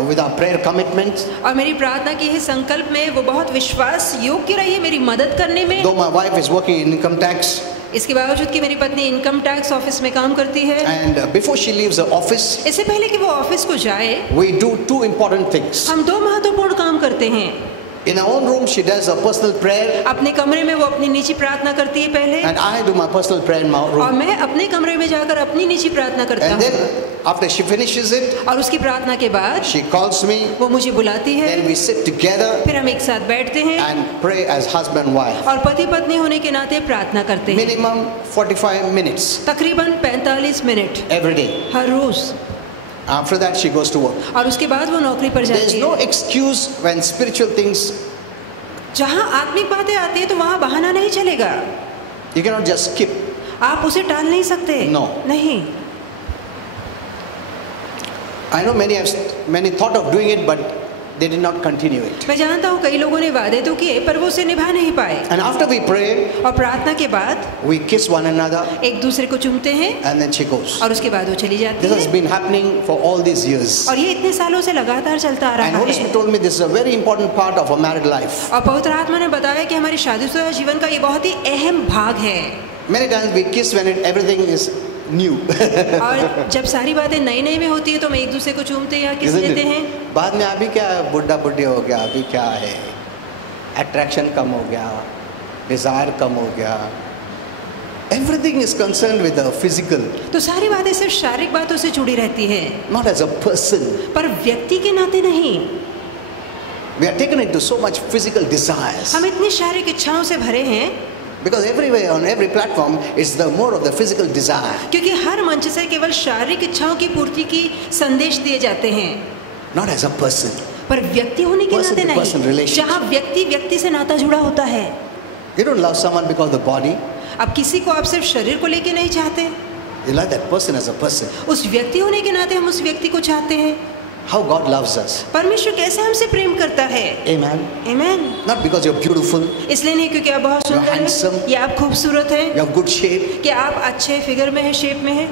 with our prayer commitments. और मेरी प्रार्थना की है संकल्प में वो बहुत विश्वास योग्य रही है मेरी मदद करने में। Though my wife is working in income tax, इसके बावजूद कि मेरी पत्नी इनकम टैक्स ऑफिस में काम करती है, and before she leaves the office, इससे पहले कि वो ऑफिस को जाए we do two important things. हम दो महत्वपूर्ण काम करते हैं। In her own room, she does a personal prayer, अपने कमरे में वो अपनी निजी प्रार्थना करती है पहले, and I do my personal prayer in my और room. मैं अपने कमरे में जाकर अपनी निजी प्रार्थना करता And हूँ। then, after she finishes it, और उसकी प्रार्थना के बाद she calls me, वो मुझे बुलाती है, then we sit together फिर हम एक साथ बैठते हैं and pray as husband and wife. और पति पत्नी होने के नाते प्रार्थना करते हैं। Minimum 45 minutes तकरीबन 45 मिनट every day. हर रोज। After that, she goes to work. और उसके बाद वो नौकरी पर There is जाती no है। excuse when spiritual things, जहाँ आत्मिक बातें आती है तो वहाँ बहाना नहीं चलेगा, you cannot just skip. आप उसे टाल नहीं सकते। No. नहीं। I know many thought of doing it, but they did not continue it. मैं जानता हूँ कई लोगों ने वादे तो किए पर वो उसे निभा नहीं पाए। And after we pray, और प्रार्थना के बाद we kiss one another, एक दूसरे को चूमते हैं and then she goes. और उसके बाद वो चली जाती This has है। been happening for all these years. और ये इतने सालों से लगातार चलता आ And रहा Holy है। Spirit told me this is a very important part of our married life. और पवित्र आत्मा ने बताया कि हमारी शादीशुदा जीवन का ये बहुत ही अहम भाग है। Many times we kiss when everything is new. और जब सारी बातें नई नई में होती है तो हम एक दूसरे को चूमते या किस Isn't लेते it? हैं। बाद में अभी क्या है, बुढ़ा बुढ़ी हो गया, अभी क्या है, अट्रैक्शन कम हो गया, डिजायर कम हो गया. Everything is concerned with the physical, तो सारी बातें सिर्फ शारीरिक बातों से जुड़ी रहती हैं, not as a person. पर व्यक्ति के नाते नहीं। We are taken into so much physical desires. हम इतनी शारीरिक इच्छाओं से भरे हैं Because everywhere on every platform is the more of the physical desire, क्योंकि हर मंच से केवल शारीरिक इच्छाओं की पूर्ति की संदेश दिए जाते हैं, not as a person. पर व्यक्ति होने के Person नाते to person नहीं। relationship. जहाँ व्यक्ति व्यक्ति से नाता जुड़ा होता है। You don't love someone because of the body. अब किसी को आप सिर्फ शरीर को लेके नहीं चाहते, You love that person as a person. उस व्यक्ति होने के नाते हम उस व्यक्ति को चाहते हैं। How God loves us. परमेश्वर कैसे हमसे प्रेम करता है। Amen. आमीन। Not because you're beautiful, इसलिए नहीं क्योंकि आप बहुत सुंदर You're handsome. हैं या आप खूबसूरत हैं you have good shape. कि आप अच्छे फिगर में हैं, शेप में हैं।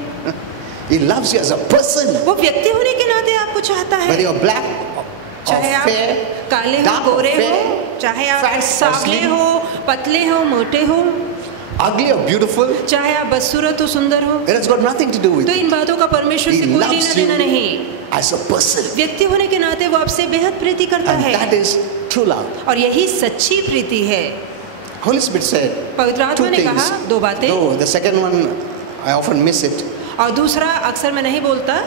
He loves you as a person. वो व्यक्ति होने के नाते आपको चाहता है। Whether you're black or चाहे आप fair, काले हो, dark or गोरे हो, fair, चाहे आप fat or सांवले slim, हो, पतले हो, मोटे हो, ugly or beautiful, चाहे आप बदसूरत हो, सुंदर हो, it has got nothing to do with तो it. इन बातों का परमेश्वर He से कोई loves लेना you देना नहीं। as a person. व्यक्ति होने के नाते वो आपसे बेहद प्रीति करता And है that is true love. और यही सच्ची प्रीति है। Holy Spirit said पवित्र two आत्मा ने things. कहा दो बातें, Though the second one, I often miss it. और दूसरा अक्सर मैं नहीं बोलता।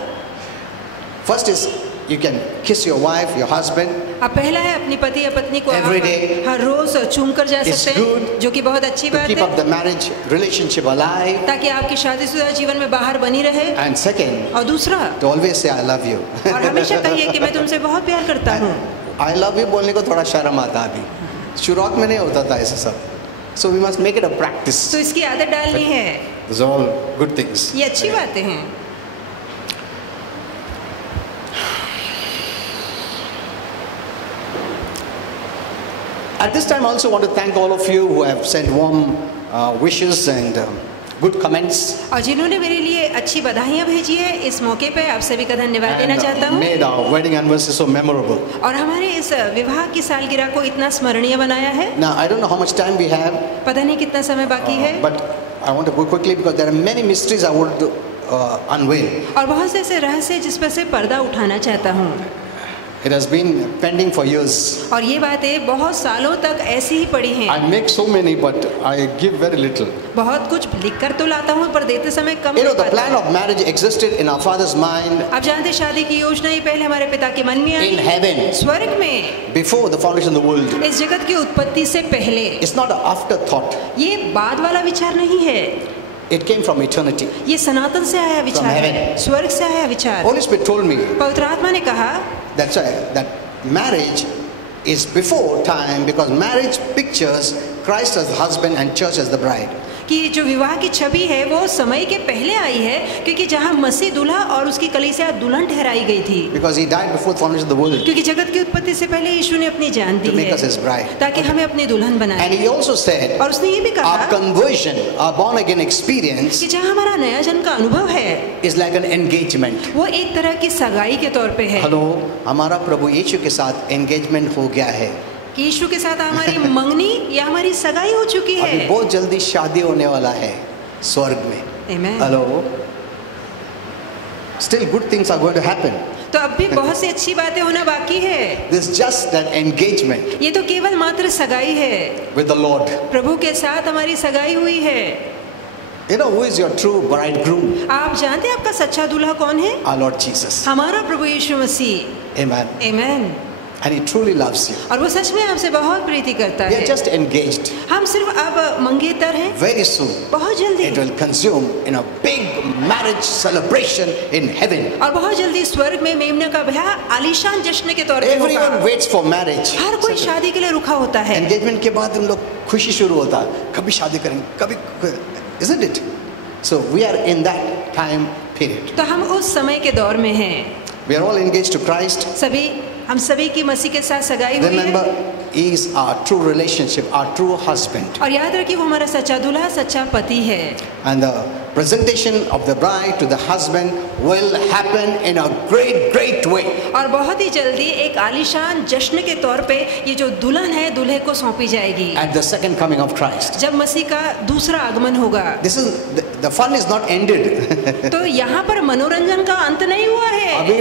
First is you can kiss your wife, your husband. अब पहला है अपनी पति या पत्नी को Every आप day. हर रोज चूम कर जा It's सकते हैं, good जो कि बहुत अच्छी To बात keep है, up the marriage relationship alive. ताकि आपकी शादीशुदा जीवन में बाहर बनी रहे। And second, और दूसरा, to always say I love you. और हमेशा कहिए कि मैं तुमसे बहुत प्यार करता हूँ। I love you बोलने को थोड़ा शर्म आता है अभी, शुरुआत में नहीं होता था ऐसा सब. So we must make it a practice. तो इसकी आदत डालनी है, These are all good things. ये अच्छी बातें हैं। At this time, I also want to thank all of you who have sent warm wishes and good comments. और जिन्होंने मेरे लिए अच्छी बधाइयाँ भेजी है, इस मौके पे आप सभी का धन्यवाद देना चाहता And हूँ। made our wedding anniversary so memorable. और हमारे इस विवाह की सालगिरह को इतना स्मरणीय बनाया है। Now, I don't know how much time we have, पता नहीं कितना समय बाकी है, but I want to go quickly because there are many mysteries I want to unveil. और बहुत से ऐसे रहस्य जिस पर से पर्दा उठाना चाहता हूँ। It has been pending for years. और ये बातें बहुत सालों तक ऐसी ही पड़ी हैं। I make so many, but I give very little. बहुत कुछ लिख कर तो लाता हूँ पर देते समय कम You know, दे the पाता plan हूँ। of marriage existed in our Father's mind आप जानते हैं, शादी की योजना ही पहले हमारे पिता के मन में आई, in heaven स्वर्ग में, before the foundation of the world. इस जगत की उत्पत्ति से पहले। It's not an afterthought. ये बाद वाला विचार नहीं है, It came from eternity. ये सनातन से आया विचार है, heaven. स्वर्ग से आया विचार। Holy Spirit told me पवित्र आत्मा ने कहा that's why that marriage is before time because marriage pictures Christ as the husband and church as the bride. कि जो विवाह की छवि है वो समय के पहले आई है, क्योंकि जहाँ मसीह दूल्हा और उसकी कलीसिया दुल्हन ठहराई गई थी, Because he died before the foundation of the world क्योंकि जगत की उत्पत्ति से पहले यीशु ने अपनी जान दी to make है us his bride. ताकि हमें अपनी दुल्हन बनाए। And he also said और उसने ये भी कहा our conversion, our born again experience कि जहाँ हमारा नया जन्म का अनुभव है is like an engagement. वो एक तरह की सगाई के तौर पे है। हेलो, हमारा प्रभु यीशु के साथ एंगेजमेंट हो गया है. कि यीशु के साथ हमारी मंगनी या हमारी सगाई हो चुकी अभी है। बहुत जल्दी शादी होने वाला है स्वर्ग में. Amen. Hello, still good things are going to happen. तो अब भी बहुत सी अच्छी बातें होना बाकी है। This is just that engagement ये तो केवल मात्र सगाई है, with the Lord. प्रभु के साथ हमारी सगाई हुई है। You know who is your true bridegroom? आप जानते हैं आपका सच्चा दूल्हा कौन है? Our Lord Jesus. हमारा प्रभु यीशु मसीह। Amen. आमीन। And he truly loves you. और वो सच में आपसे बहुत प्रीति करता We are है। just engaged. हम सिर्फ अब मंगेतर हैं, Very soon बहुत जल्दी, it will consume in a big marriage celebration in heaven. और बहुत जल्दी स्वर्ग में मेमने का ब्याह आलीशान जश्न के तौर पे Everyone होगा। waits for marriage. हर कोई शादी के लिए रुका होता है। Engagement के बाद हम लोग खुशी शुरू होता है, कभी शादी करेंगे, कभी, isn't it? So we are in that time period. तो हम उस समय के दौर में हैं। We are all engaged to Christ. सभी हम सभी की मसीह के साथ सगाई हुई Remember, है he is our true relationship, our true husband. और याद रखिए वो हमारा सच्चा दूल्हा सच्चा पति है And the presentation of the bride to the husband will happen in a great, great way. और बहुत ही जल्दी एक आलीशान जश्न के तौर पे ये जो दुल्हन है दूल्हे को सौंपी जाएगी At the second coming of Christ. जब मसीह का दूसरा आगमन होगा। This is the fun is not ended. तो यहाँ पर मनोरंजन का अंत नहीं हुआ है, अभी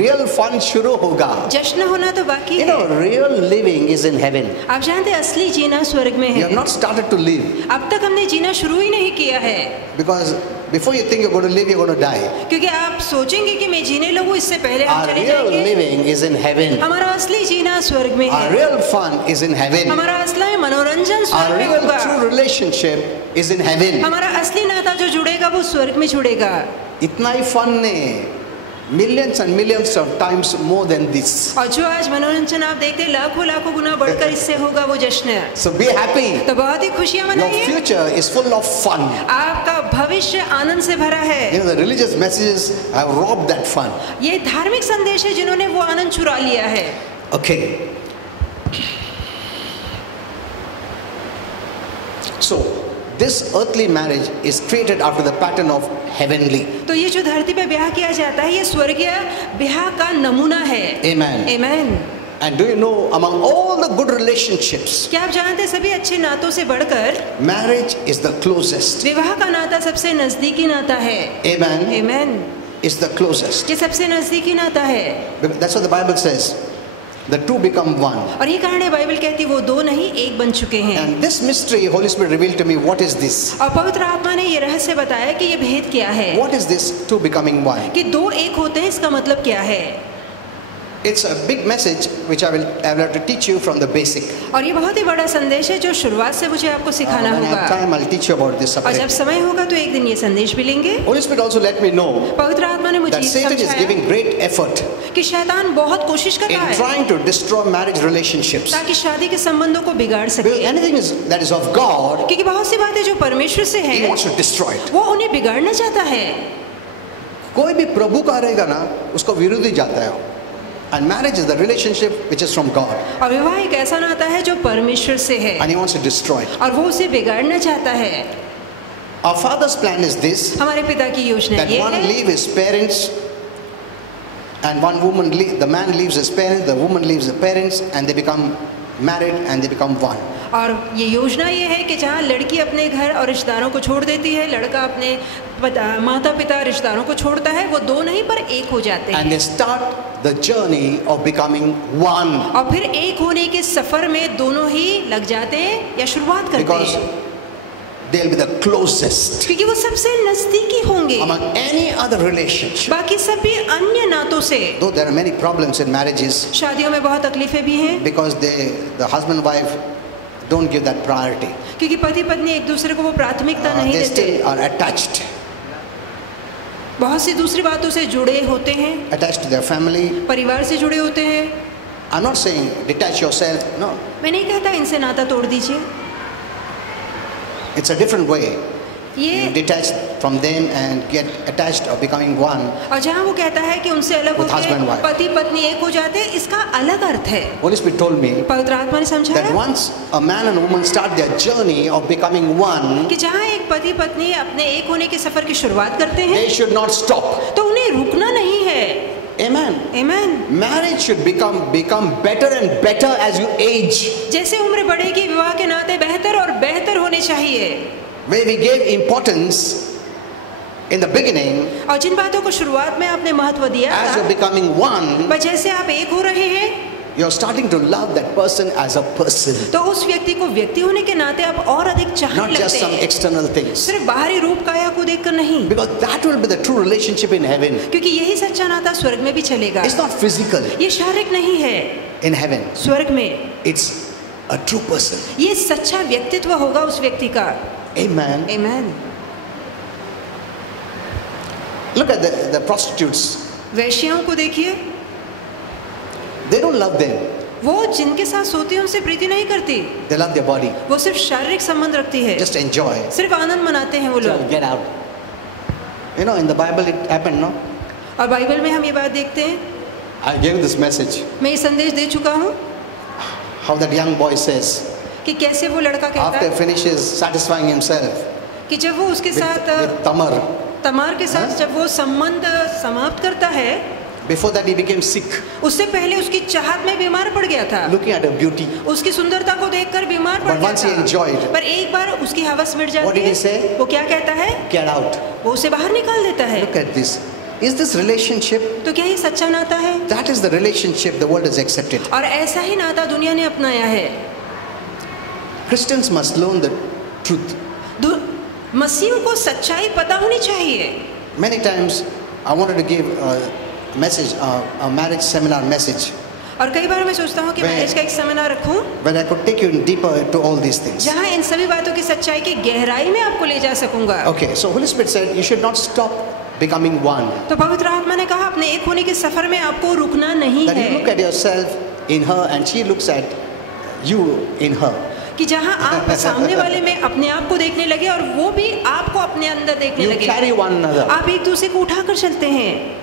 real fun शुरू होगा. जश्न होना तो बाकी You है। know, real living is in heaven. आप जानते हैं असली जीना स्वर्ग में You have है। not started to live अब तक हमने जीना शुरू ही नहीं किया है, because before you think you're going to live, you're going to die. क्योंकि आप सोचेंगे कि मैं जीने लगूं इससे पहले आप Our चले real जाएंगे। living is in heaven. हमारा असली जीना स्वर्ग में Our है, real fun is in heaven. हमारा असली मनोरंजन Our स्वर्ग में real होगा, true relationship is in heaven. हमारा असली नाता जो जुड़ेगा वो स्वर्ग में जुड़ेगा। इतना ही फन नहीं, millions and millions of times more than this. और जो आज मनोरंजन आप देखते हैं लाखों लाखों गुना बढ़कर इससे होगा वो जश्न। So be happy. तो बहुत ही खुशियां Your मनाइए, future is full of fun. आपका भविष्य आनंद से भरा है। You know, the religious messages have robbed that fun. ये धार्मिक संदेश है जिन्होंने वो आनंद चुरा लिया है। Okay. So, this earthly marriage is created after the pattern of heavenly. तो ये जो धरती पे ब्याह किया जाता है ये स्वर्गीय ब्याह का नमूना है। Amen. आमीन। And do you know, among all the good relationships, क्या आप जानते हैं सभी अच्छे नातों से बढ़कर marriage is the closest. विवाह का नाता सबसे नजदीकी नाता है। Amen. आमीन। Is the closest. ये सबसे नजदीकी नाता है। That's what the Bible says. The two become one. और ये कारण है बाइबल कहती है वो दो नहीं एक बन चुके हैं। And this mystery, Holy Spirit revealed to me, what is this? और पवित्र आत्मा ने ये रहस्य बताया कि ये भेद क्या है, What is this two becoming one? कि दो एक होते हैं, इसका मतलब क्या है। It's a big message which I will have to teach you from the basic. और ये बहुत ही बड़ा संदेश है जो शुरुआत से मुझे आपको सिखाना When I have होगा, time, I'll teach you about this और जब subject. समय होगा तो एक दिन ये संदेश भी लेंगे। Holy Spirit also let me know पवित्र आत्मा ने मुझे that ये Satan is समझाया giving great effort कि शैतान बहुत कोशिश in करता है trying to destroy marriage relationships. ताकि शादी के संबंधों को बिगाड़ Because सके, anything that is of God, क्योंकि बहुत सी बातें जो परमेश्वर से He है wants to destroy it. वो उन्हें बिगाड़ना चाहता है। कोई भी प्रभु का रहेगा ना, उसको विरोधी जाता है। And marriage is the relationship which is from God, और विवाह एक ऐसा नाता है जो परमेश्वर से है and He wants to destroy it. और वो उसे बिगाड़ना चाहता है। Our Father's plan is this: हमारे पिता की योजना that ये one है leave his parents, and one woman the man leaves his parents, the woman leaves the parents, and they become married and they become one. और ये योजना ये है कि जहाँ लड़की अपने घर और रिश्तेदारों को छोड़ देती है, लड़का अपने माता पिता रिश्तेदारों को छोड़ता है, वो दो नहीं पर एक हो जाते And हैं they start the journey of becoming one. और फिर एक होने के सफर में दोनों ही लग जाते हैं या शुरुआत करते Because हैं, they'll be the closest क्योंकि वो सबसे नजदीकी होंगे among any other relationship. बाकी सभी अन्य नातों से। Though there are many problems in marriages शादियों में बहुत तकलीफें भी हैं because the husband wife don't give that priority. क्योंकि पति पत्नी एक दूसरे को वो प्राथमिकता नहीं They देते, still are attached बहुत सी दूसरी बातों से जुड़े होते हैं, to their family. परिवार से जुड़े होते हैं। I'm not saying detach yourself. No, मैं नहीं कहता इनसे नाता तोड़ दीजिए, it's a different way. You ये detach from them and get attached or becoming one. और जहाँ वो कहता है कि उनसे अलग With husband, होकर wife. पति पत्नी एक हो जाते हैं, इसका अलग अर्थ है। Holy Spirit told me पवित्र आत्मा ने that समझाया once a man and a woman start their journey of becoming one, कि जहाँ एक पति पत्नी अपने एक होने के सफर की शुरुआत करते हैं they should not stop. तो उन्हें रुकना नहीं है। Amen. आमीन। Marriage should become better and better as you age. जैसे उम्र बढ़ेगी विवाह के नाते बेहतर और बेहतर होने चाहिए। Where we gave importance in the beginning, और जिन बातों को शुरुआत में आपने महत्व दिया as you're था, becoming one, पर जैसे आप एक हो रहे हैं you're starting to love that person as a person, तो उस व्यक्ति को व्यक्ति होने के नाते आप और अधिक चाहने not just लगते some हैं, external things. सिर्फ बाहरी रूप काया को देखकर नहीं, Because that will be the true relationship in heaven. क्योंकि यही सच्चा नाता स्वर्ग में भी चलेगा। It's not physical ये शारीरिक नहीं है, in heaven. स्वर्ग में It's a true person. ये सच्चा व्यक्तित्व होगा उस व्यक्ति का। Amen. आमीन। Look at the prostitutes. वैश्याओं को देखिए, They don't love them. वो जिनके साथ सोती है उनसे प्रीति नहीं करती, They love their body. वो सिर्फ शारीरिक संबंध रखती है, Just enjoy. सिर्फ आनंद मनाते हैं वो लोग। Get out. You know, in the Bible it happened, no? और बाइबल में हम ये बात देखते हैं I gave this message. मैं ये संदेश दे चुका हूँ How that young boy says, कि कैसे वो लड़का कहता after है finishes satisfying himself कि जब वो उसके साथ with Tamar, तमार के साथ जब वो संबंध समाप्त करता है, before that he became sick, उससे पहले उसकी चाहत में बीमार पड़ गया था, looking at her beauty. उसकी सुंदरता को देखकर बीमार पड़ But गया once he था। enjoyed, पर एक बार उसकी हवस मिट what जाती did he है, say? वो क्या कहता है? Get out. वो उसे बाहर निकाल देता है। Look at this. Is this relationship? तो क्या ये सच्चा नाता है? That is the relationship the world has accepted. और ऐसा ही नाता दुनिया ने अपनाया है। Christians must learn the truth. मसीह को सच्चाई पता होनी चाहिए। Many times I wanted to give a message, a marriage seminar message, और कई बार मैं सोचता हूँ कि Where- मैरिज का एक सेमिनार रखूं where I could take you in deeper to all these things. जहाँ इन सभी बातों की सच्चाई की गहराई में आपको ले जा सकूंगा। Okay, so Holy Spirit said you should not stop becoming one. तो पवित्र आत्मा ने कहा अपने एक होने के सफर में आपको रुकना नहीं That you है, look at yourself in her and she looks at you in her. कि जहाँ आप सामने वाले में अपने आप को देखने लगे और वो भी आपको अपने अंदर देखने You लगे। carry one another. आप एक दूसरे को उठाकर चलते हैं।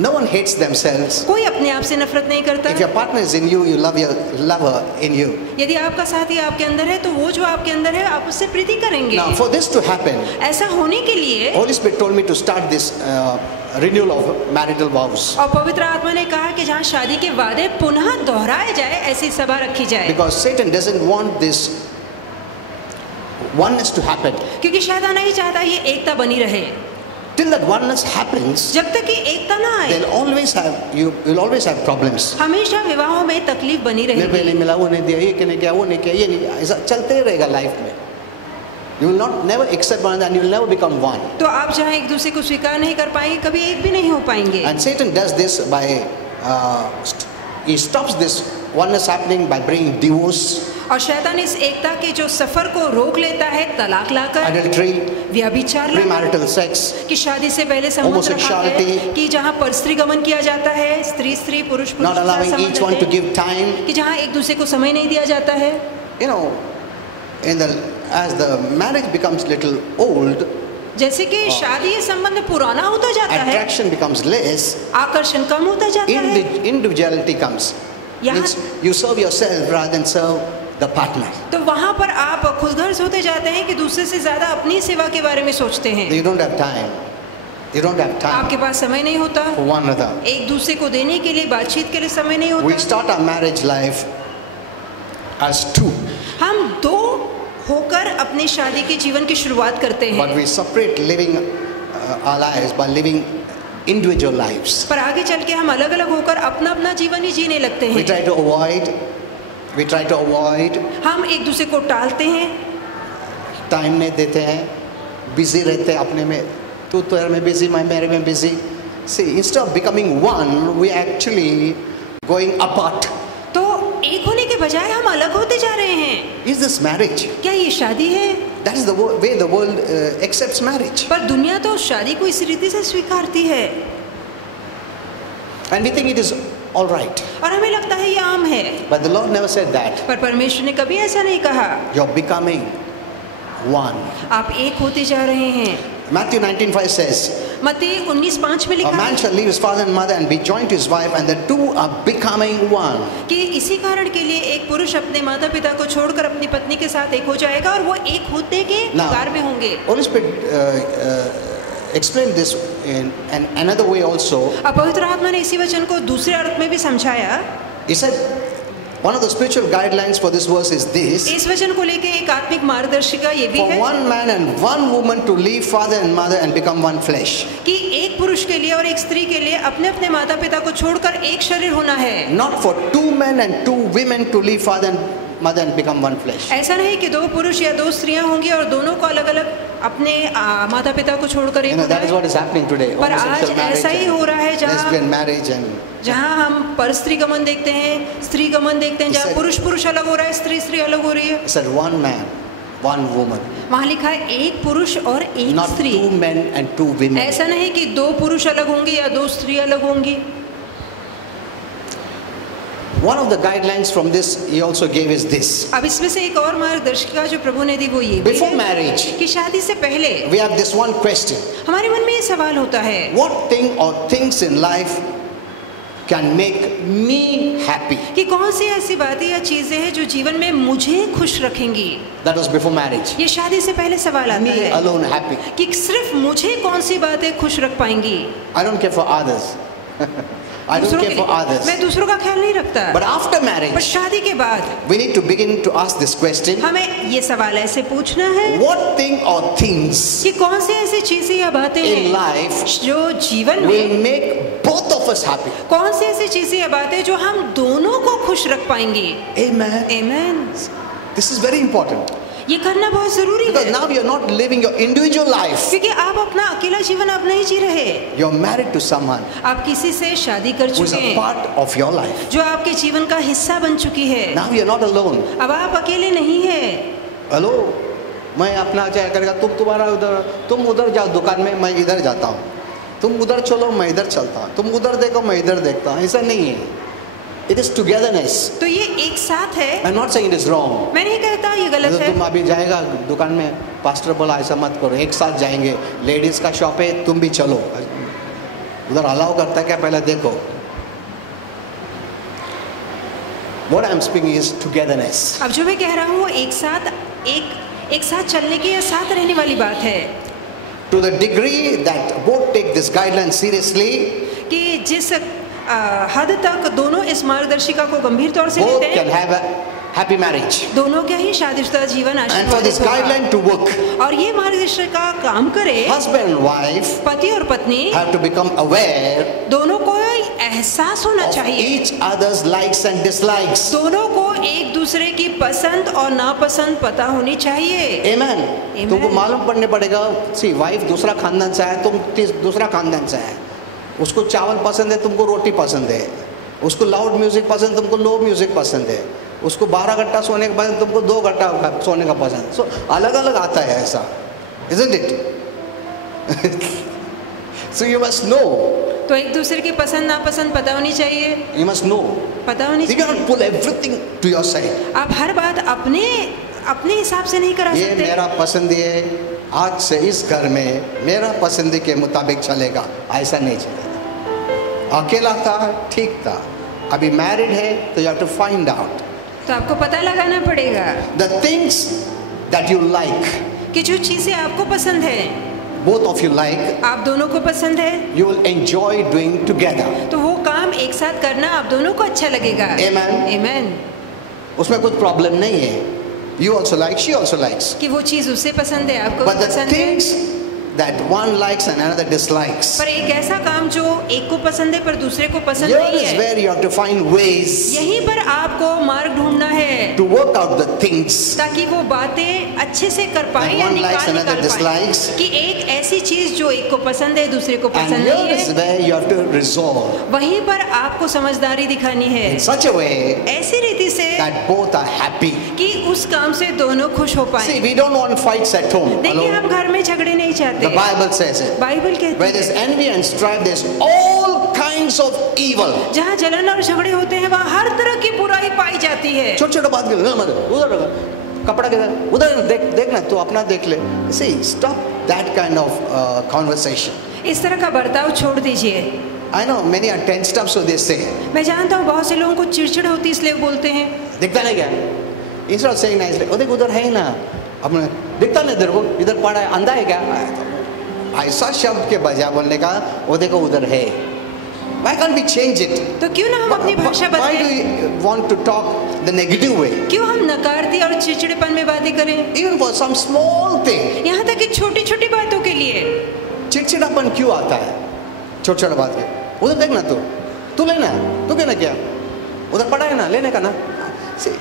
No one hates themselves. कोई अपने आप से नफरत नहीं करता। If your partner is in you, you love your lover in you. यदि आपका साथी आपके अंदर है तो वो जो आपके अंदर है आप उससे प्रीति करेंगे। Now, for this to happen, ऐसा होने के लिए Holy Spirit told me to start this renewal of marital vows. और पवित्र आत्मा ने कहा कि जहाँ शादी के वादे पुनः दोहराए जाए ऐसी सभा रखी जाए, Because Satan doesn't want this oneness to happen. क्योंकि शैतान नहीं चाहता ये एकता बनी रहे। Till that oneness happens, जब तक कि एकता ना आए you'll always have problems. हमेशा विवाहों में तकलीफ बनी मेरे को ये रहेगी। नहीं मिला, वो नहीं दिया, ये नहीं किया, वो नहीं किया, ये नहीं, ऐसा चलते ही रहेगा लाइफ में. You will not never accept one another and you will never become one. तो आप जहाँ एक दूसरे को स्वीकार नहीं कर पाएंगे कभी एक भी नहीं हो पाएंगे। And Satan does this by he stops this oneness happening by bringing divorce, और शैतान इस एकता के जो सफर को रोक लेता है तलाक लाकर, adultery, व्यभिचार लाकर, premarital sex, कि शादी से पहले संबंध रखा है, homosexuality, कि जहाँ परस्त्री गमन किया जाता है, स्त्री स्त्री पुरुष पुरुष not के साथ allowing संबंध each one to है, give time. कि जहाँ एक दूसरे को समय नहीं दिया जाता है। You know, as the marriage becomes little old, जैसे कि शादी ये संबंध पुराना होता जाता है, attraction becomes less, आकर्षण कम होता जाता है। individuality comes. यहाँ- Means you serve yourself rather than serve the partner. तो वहाँ पर आप खुदगर्ज होते जाते हैं कि दूसरे से ज्यादा अपनी सेवा के बारे में सोचते हैं। You don't have time. You don't have time आपके पास समय नहीं होता, for one another. एक दूसरे को देने के लिए, बातचीत के लिए समय नहीं We होता। start our marriage life as two, हम दो होकर अपनी शादी के जीवन की शुरुआत करते but हैं, we separate living our lives by living individual lives. पर आगे चल के हम अलग अलग होकर अपना अपना जीवन ही जीने लगते We हैं। try to avoid, हम एक दूसरे को टालते हैं, टाइम नहीं देते हैं, बिजी रहते हैं अपने में, तू तेरे में बिजी, मैं मेरे में busy. See, instead of becoming one, we actually going apart. तो एक होने के बजाय हम अलग होते जा रहे हैं। Is this marriage? क्या ये शादी है? That is the way the world accepts marriage. पर दुनिया तो शादी को इस रीति से स्वीकारती है And we think it is all right. और हमें लगता है ये आम है, But the Lord never said that. पर परमेश्वर ने कभी ऐसा नहीं कहा। You're becoming one. आप एक होते जा रहे हैं। Matthew 19:5 says, मत्ती 19:5 में a लिखा man है shall leave his father and mother and be joined to his wife, and the two are becoming one. कि इसी कारण के लिए एक पुरुष अपने माता पिता को छोड़कर अपनी पत्नी के साथ एक हो जाएगा और वो एक होते के Now, कगार में होंगे। Holy Spirit explained this in another way also. अब पवित्र आत्मा ने इसी वचन को दूसरे अर्थ में भी समझाया। He said, one of the spiritual guidelines for this verse is this: इस वचन को लेके एक आत्मिक मार्गदर्शिका ये भी for है one man and one woman to leave father and mother and become one flesh. कि एक पुरुष के लिए और एक स्त्री के लिए अपने अपने माता पिता को छोड़कर एक शरीर होना है। Not for two men and two women to leave father and mother and become one flesh. ऐसा नहीं कि दो पुरुष या दो स्त्रियां होंगी और दोनों को अलग अलग अपने माता पिता को छोड़कर एक That is what is happening today. पर आज Homosexual marriage ऐसा ही हो रहा है and lesbian जहाँ marriage and जहाँ हम परस्त्री गमन देखते हैं, स्त्री गमन देखते हैं, जहाँ He said- पुरुष पुरुष अलग हो रहा है, स्त्री स्त्री अलग हो रही है। he said one man, one woman, वहाँ लिखा है एक पुरुष और एक not स्त्री। two men and two women. ऐसा नहीं कि दो पुरुष अलग होंगे या दो स्त्री अलग होंगी। One of the guidelines from this he also gave is this: अब इसमें से एक और मार्गदर्शिका जो प्रभु ने दी वो ये भी before है marriage, कि शादी से पहले we have this one question: हमारे मन में ये सवाल होता है what thing or things in life can make me happy. कि कौन सी ऐसी बातें या चीजें हैं जो जीवन में मुझे खुश रखेंगी। That was before marriage. ये शादी से पहले सवाल आता Me है alone happy. कि सिर्फ मुझे कौन सी बातें खुश रख पाएंगी। I don't care for others. I don't दूसरों care के for लिए। others. मैं दूसरों का ख्याल नहीं रखता। But after पर marriage, शादी के बाद we need to begin to ask this question. हमें ये सवाल ऐसे पूछना है What thing or things कि कौन सी ऐसी चीजें या बातें in हैं life जो जीवन will में, make both of us happy? कौन सी ऐसी चीजें या बातें जो हम दोनों को खुश रख पाएंगी। Amen. आमीन। This is very important. ये करना बहुत जरूरी Because है now you're not living your individual life. क्योंकि आप अपना अकेला जीवन आप नहीं जी रहे। You're married to someone आप किसी से शादी कर who is चुके a हैं part of your life. जो आपके जीवन का हिस्सा बन चुकी है। Now you're not alone. अब आप अकेले नहीं है। हेलो, मैं अपना क्या करेगा, तुम उधर जाओ दुकान में, मैं इधर जाता हूँ, तुम उधर चलो मैं इधर चलता हूँ, तुम उधर देखो मैं इधर देखता हूँ, ऐसा नहीं है। It is togetherness. तो ये एक साथ है। I'm not saying it is wrong. मैं नहीं कहता ये गलत है। तुम अभी जाएगा दुकान में, पास्टर बोला ऐसा मत करो, एक साथ जाएंगे, लेडीज का शॉप है, तुम भी चलो, उधर अलाउ करता है क्या पहले देखो। What I'm speaking is togetherness. अब जो मैं कह रहा हूँ वो एक साथ चलने की या साथ रहने वाली बात है। To the degree that both take this guideline seriously, कि जिस हद तक दोनों इस मार्गदर्शिका को गंभीर तौर से both लेते can हैं, have a happy marriage. दोनों का ही शादीशुदा जीवन And for this आशीर्वादित guideline to work, होगा। और ये मार्गदर्शिका काम करे, husband and wife पति और पत्नी have to become aware दोनों को एहसास होना of चाहिए, each other's likes and dislikes. दोनों को एक दूसरे की पसंद और नापसंद पता होनी चाहिए। Amen. तुमको मालूम पड़ने पड़ेगा, सी वाइफ दूसरा खानदान से है, तुम दूसरा खानदान से है, उसको चावल पसंद है, तुमको रोटी पसंद है, उसको लाउड म्यूजिक पसंद, तुमको लो म्यूजिक पसंद है, उसको 12 घंटा सोने का पसंद, तुमको 2 घंटा सोने का पसंद। सो अलग अलग आता है ऐसा, isn't it? So you must know. तो एक दूसरे की पसंद नापसंद पता होनी चाहिए, You must know. पता होनी You चाहिए। cannot pull everything to your side. आप हर बात अपने हिसाब से नहीं करा ये सकते। मेरा पसंद है, आज से इस घर में मेरा पसंद के मुताबिक चलेगा, ऐसा नहीं चलेगा। अकेला था ठीक था, अभी मैरिड है तो you have to find out तो आपको पता लगाना पड़ेगा the things that you like, कि जो चीजें आपको पसंद है, both of you like, आप दोनों को पसंद है, you will enjoy doing together. तो वो काम एक साथ करना आप दोनों को अच्छा लगेगा। Amen. Amen. उसमें कुछ प्रॉब्लम नहीं है। You also like, she also likes. कि वो चीज उसे पसंद है, आपको But the पसंद है। things that one likes and another dislikes, पर एक ऐसा काम जो एक को पसंद है पर दूसरे को पसंद here नहीं is है, where you have to find ways यहीं पर आपको मार्ग ढूंढना है to work out the things ताकि वो बातें अच्छे से कर पाए that या one likes and निकाल another पाए dislikes. कि एक ऐसी चीज जो एक को पसंद है दूसरे को And पसंद here नहीं is है, where you have to resolve वहीं पर आपको समझदारी दिखानी है in such a way ऐसी रीति से that both are happy. कि उस काम से दोनों खुश हो पाए। See, we don't want fights at home. देखिए Hello? हम घर में झगड़े नहीं The चाहते, Bible says it. बाइबल कहती Where there's है envy and strife, there's all kinds of evil. जहाँ जलन और झगड़े होते हैं वहाँ हर तरह की बुराई पाई जाती है। छोटे छोटे बात के उधर कपड़ा के उधर देखना, तू अपना देख ले। See, stop that kind of conversation. इस तरह का बर्ताव छोड़ दीजिए। I know many are tensed up, so they say. मैं जानता हूँ बहुत से लोगों को चिड़चिड़ होती है इसलिए बोलते हैं। दिखता नहीं क्या? Instead of saying nicely, ओ देख उधर है ना, अपने दिखता नहीं तेरे को, इधर पड़ा है, अंधा है क्या? ऐसा शब्द के बजाय बोलने का, वो देखो उधर है। Why can't we change it? तो क्यों ना हम अपनी भाषा Why do बदलें? you want to talk the negative way? क्यों हम नकारती और चिड़चिड़ेपन में बातें करें? Even for some small thing. यहाँ तक कि छोटी छोटी बातों के लिए चिड़चिड़ापन क्यों आता है? छोटे छोटे बात के। उधर देखना तू लेना, तू कहना क्या? उधर पड़ा है ना, लेने का ना। See,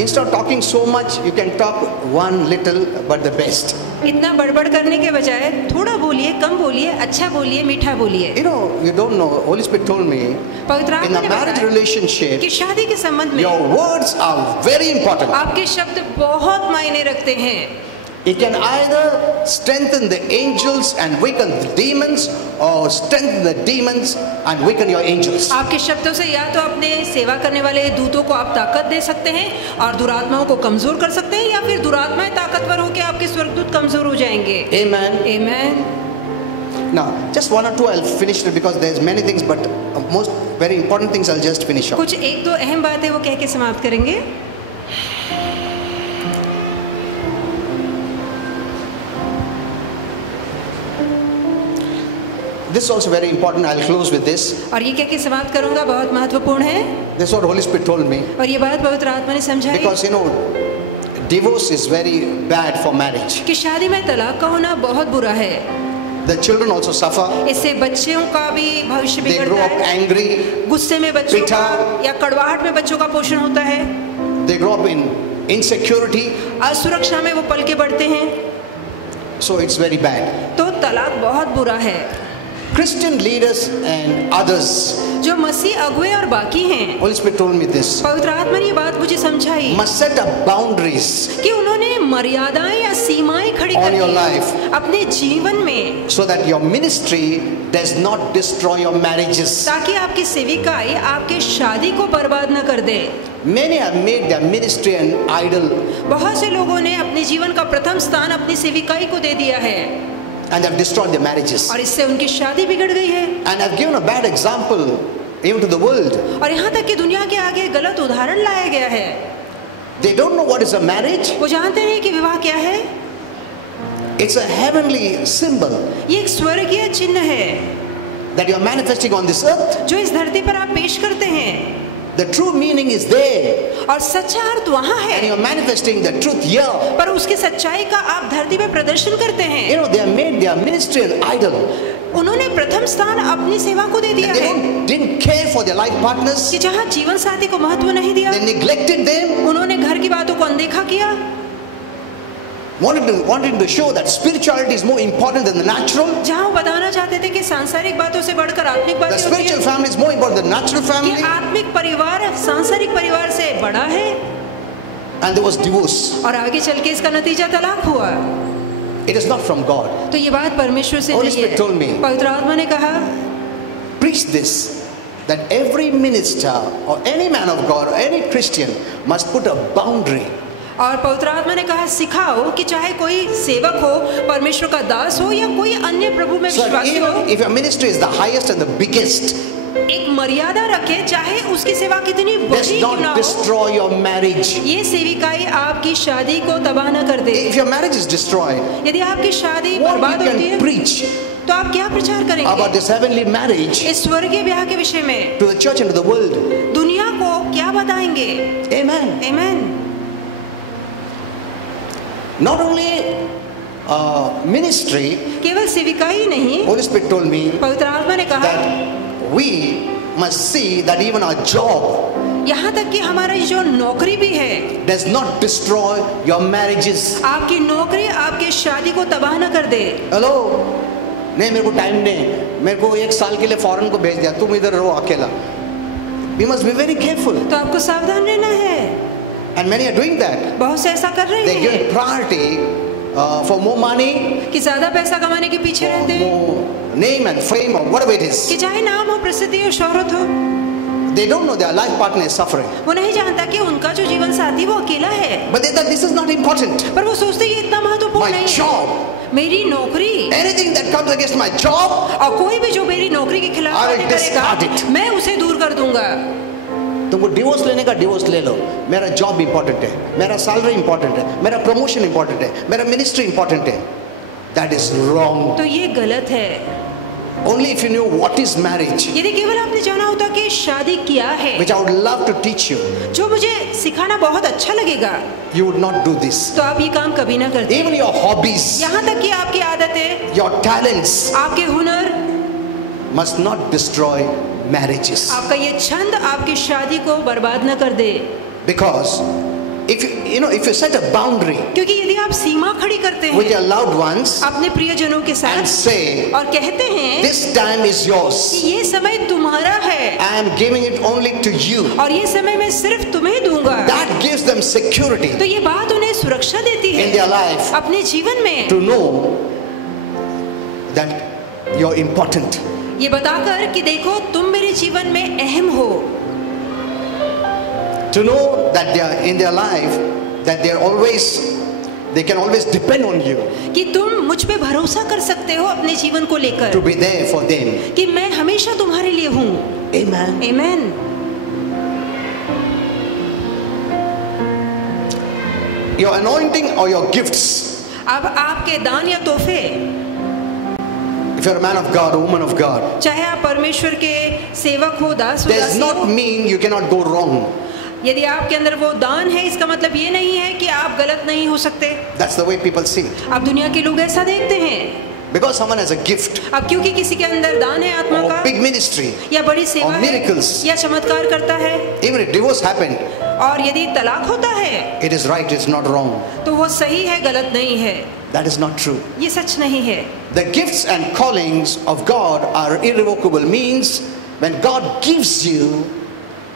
instead of talking so much, you can talk one little but the best. इतना बड़बड़ करने के बजाय थोड़ा बोलिए, कम बोलिए, अच्छा बोलिए, मीठा बोलिए। You know, you don't know. Holy Spirit told me, पवित्र in आत्मा a ने marriage बताया relationship, कि शादी के संबंध में your words are very important. आपके शब्द बहुत मायने रखते हैं। It can either strengthen the angels and weaken the demons, or strengthen the demons and weaken your angels. आपके शब्दों से या तो अपने सेवा करने वाले दूतों को आप ताकत दे सकते हैं और दुरात्माओं को कमजोर कर सकते हैं, या फिर दुरात्माएं ताकतवर होकर आपके स्वर्गदूत कमजोर हो जाएंगे। Amen. Amen. Now, just one or two, I'll finish it because there's many things, but most very important things I'll just finish off. कुछ एक दो अहम बातें वो कह के समाप्त करेंगे। This is also very important. I'll close with this. और ये कह के समाप्त करूंगा, बहुत महत्वपूर्ण है। This is what Holy Spirit told me. और ये बात पवित्र आत्मा ने समझाई। Because divorce is very bad for marriage. कि शादी में तलाक का होना बहुत बुरा है। The children also suffer. इससे बच्चों का भी भविष्य They grow बिगड़ता up है। angry. गुस्से में बच्चों का या कड़वाहट में बच्चों का पोषण होता है। They grow up in insecurity. असुरक्षा में वो पल के बढ़ते हैं। So it's very bad. तो तलाक बहुत बुरा है। Christian leaders and others, जो मसीह अगुए और बाकी हैं, Holy Spirit told me this, पवित्र आत्मा ने ये बात मुझे समझाई must set up boundaries कि उन्होंने मर्यादाएं या सीमाएं खड़ी On कर your दी life. अपने जीवन में, so that your ministry does not destroy your marriages. ताकि आपकी सेविकाई आपके शादी को बर्बाद न कर दे। Many have made their ministry an idol बहुत से लोगों ने अपने जीवन का प्रथम स्थान अपनी सेविकाई को दे दिया है and have destroyed their marriages. और इससे उनकी शादी बिगड़ गई है। And have given a bad example even to the world. और यहाँ तक कि दुनिया के आगे गलत उदाहरण लाया गया है। They don't know what is a marriage. वो जानते नहीं कि विवाह क्या है। It's a heavenly symbol ये एक स्वर्गीय चिन्ह है that you are manifesting on this earth. जो इस धरती पर आप पेश करते हैं The true meaning is there, और सच्चा अर्थ वहाँ and है, you are manifesting the truth here. पर उसकी सच्चाई का आप धरती पे प्रदर्शन करते हैं। They have made their ministry an idol. उन्होंने प्रथम स्थान अपनी सेवा को दे दिया They है didn't care for their life partners. कि जहाँ जीवन साथी को महत्व नहीं दिया, They neglected them. उन्होंने घर की बातों को अनदेखा किया, Wanted to show that spirituality is more important than the natural. जहाँ वो बताना चाहते थे कि सांसारिक बातों से बढ़कर आत्मिक The बातें होती spiritual हैं, family is more important than the natural कि family. आत्मिक परिवार सांसारिक परिवार से बड़ा है। And there was divorce. और आगे चल के इसका नतीजा तलाक हुआ। It is not from God. तो ये बात परमेश्वर से Holy नहीं Spirit told me. है। पवित्र आत्मा ने कहा Preach this, that every minister or any man of God or any Christian must put a boundary. और पवित्र आत्मा ने कहा सिखाओ कि चाहे कोई सेवक हो, परमेश्वर का दास हो या कोई अन्य प्रभु में So विश्वासी हो, even if your ministry is the highest and the biggest, एक मर्यादा रखे, चाहे उसकी सेवा कितनी does बड़ी क्यों ना not हो। destroy your marriage. ये सेविकाई आपकी शादी को तबाह न कर दे। If your marriage is destroyed, यदि आपकी शादी what बर्बाद you होती can है preach तो आप क्या प्रचार about करेंगे this heavenly marriage इस स्वर्गीय ब्याह के विषय में? to the church and to the world? दुनिया को क्या बताएंगे? Amen. आमीन। Not only ministry, केवल सेविकाई नहीं, Holy Spirit told me पवित्र आत्मा ने कहा that we must see that even our job यहाँ तक कि हमारी जो नौकरी भी है, does not destroy your marriages. आपकी नौकरी आपके शादी को तबाह न कर दे। हेलो, नहीं मेरे को टाइम नहीं, मेरे को 1 साल के लिए फॉरेन को भेज दिया, तुम इधर रहो अकेला. We must be very careful. तो आपको सावधान रहना है। And many are doing that. बहुत से ऐसा कर रहे They हैं give priority for more money, कि ज्यादा पैसा कमाने के पीछे रहते हैं, more name and fame or whatever it is. कि चाहे नाम हो, प्रसिद्धि हो, शोहरत हो। They don't know their life partner is suffering. वो नहीं जानता कि उनका जो जीवन साथी वो अकेला है, But they thought this is not important. पर वो सोचते ये इतना महत्वपूर्ण My नहीं है। job, मेरी नौकरी, anything that comes against my job, और कोई भी जो मेरी नौकरी के खिलाफ I will बातें करेगा, discard it. मैं उसे दूर कर दूंगा। तुमको डिवोर्स लेने का डिवोर्स ले लो, मेरा जॉब इंपॉर्टेंट है, मेरा सैलरी इंपॉर्टेंट है, मेरा प्रमोशन इंपॉर्टेंट है, मेरा मिनिस्ट्री इंपॉर्टेंट है. That is wrong. तो ये गलत है। Only if you knew what is marriage, यदि केवल आपने जाना होता कि शादी क्या है, which I would love to teach you, जो मुझे सिखाना बहुत अच्छा लगेगा, you would not do this. तो आप ये काम कभी ना करते। Even your hobbies, यहाँ तक कि आपकी आदतें, your talents आपके हुनर, must not destroy marriages. आपका ये छंद आपकी शादी को बर्बाद न कर दे। Because if you set a boundary क्योंकि यदि आप सीमा खड़ी करते with हैं your loved ones अपने प्रियजनों के and साथ say, और कहते हैं this time is कि yours, ये समय तुम्हारा है I am giving it only to you, और ये समय मैं सिर्फ तुम्हें दूंगा, that gives them security तो ये बात उन्हें सुरक्षा देती in है their life अपने जीवन में, to know that you're important. ये बताकर कि देखो तुम मेरे जीवन में अहम हो, To know that they are in their life, that they can always depend on you कि तुम मुझ पे भरोसा कर सकते हो अपने जीवन को लेकर, to be there for them. कि मैं हमेशा तुम्हारे लिए हूँ। Amen. Amen. Your anointing or your gifts, अब आपके दान या तोहफे, if you're a man of God, a woman of God, चाहे आप परमेश्वर के सेवक हो, दास हो, does दासी not हो, mean you cannot go wrong. यदि आपके अंदर वो दान है, इसका मतलब ये नहीं है कि आप गलत नहीं हो सकते। That's the way people see it. अब दुनिया के लोग ऐसा देखते हैं। Because someone has a gift अब क्योंकि किसी के अंदर दान है आत्मा or का, big ministry, या बड़ी सेवा or miracles. है, या चमत्कार करता है, even if divorce happened, और यदि तलाक होता है, it is right, it's not wrong. तो वो सही है, गलत नहीं है। That is not true. ये सच नहीं है। The gifts and callings of God are irrevocable. Means when God gives you,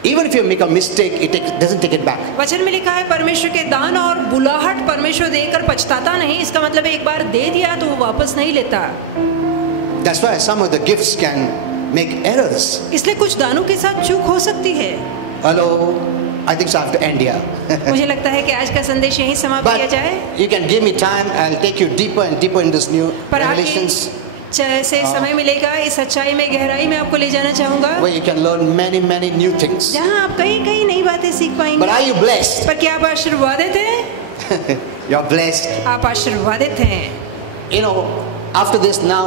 even if you make a mistake, doesn't take it back. वचन में लिखा है परमेश्वर के दान और बुलाहट परमेश्वर देकर पछताता नहीं। इसका मतलब एक बार दे दिया तो वो वापस नहीं लेता। That's why some of the gifts can make errors. इसलिए कुछ दानों के साथ चूक हो सकती है। Hello, I think so I have to end here. मुझे लगता है कि आज का संदेश यहीं समाप्त किया But जाए। you can give me time. I'll take you deeper and deeper in this new पर revelations, जैसे समय मिलेगा, इस सच्चाई में, गहराई में आपको ले जाना चाहूंगा, where you can learn many, many new things. जहाँ आप कई कई नई बातें सीख But पाएंगे। are you blessed? पर क्या आप आशीर्वादित हैं? You're blessed. आप आशीर्वादित हैं। You know, after this now,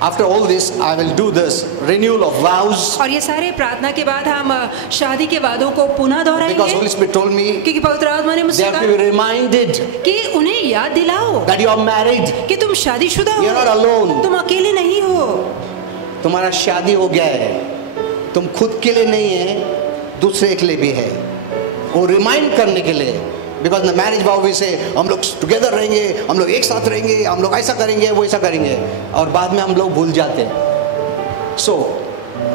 after all this, I will do this renewal of vows. और ये सारे प्रार्थना के बाद हम शादी के वादों को पुनः Because दोहराएंगे, Holy Spirit told me क्योंकि पवित्र आत्मा ने they मुझसे have to कहा be reminded कि उन्हें याद दिलाओ that you are married. कि तुम शादीशुदा You're not हो, alone. तुम अकेले नहीं हो। तुम्हारा शादी हो गया है, तुम खुद के लिए नहीं है, दूसरे के लिए भी है। वो रिमाइंड करने के लिए, because the marriage vow we say हम लोग टुगेदर रहेंगे, हम लोग एक साथ रहेंगे, हम लोग ऐसा करेंगे, वो ऐसा करेंगे, और बाद में हम लोग भूल जाते हैं। सो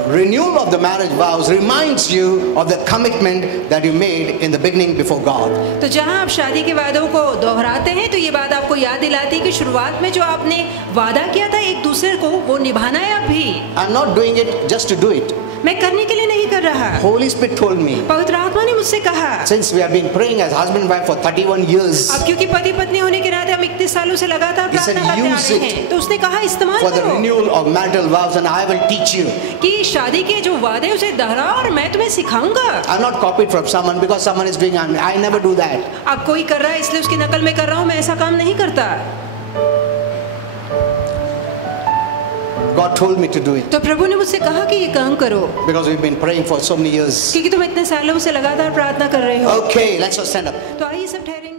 renewal of the marriage vows reminds you of the commitment that you made in the beginning before God. तो जहाँ आप शादी के वादों को दोहराते हैं, तो ये बात आपको याद दिलाती है कि शुरुआत में जो आपने वादा किया था एक दूसरे को, वो निभाना है अब भी। I'm not doing it just to do it. मैं करने के लिए नहीं कर रहा। Holy Spirit told me, पवित्र आत्मा ने मुझसे कहा, since we have been praying as husband and wife for 31 years अब क्योंकि पति पत्नी होने के नाते हम 31 सालों से लगातार He said, प्रार्थना करते आ "Use रहे it हैं", तो उसने कहा इस्तेमाल for the करो renewal of marital vows and I will teach you. कि शादी के जो वादे उसे दोहराओ और मैं तुम्हें सिखाऊंगा। I'm not copied from someone because someone is doing. I never do that. अब कोई कर रहा है इसलिए उसकी नकल में कर रहा हूँ, मैं ऐसा काम नहीं करता। God told me to do it तो प्रभु ने मुझसे कहा कि ये काम करो, because we've been praying for so many years. क्योंकि तुम इतने सालों से लगातार प्रार्थना कर रहे हो। Okay, let's just stand up. तो आइए सब ठहरेंगे।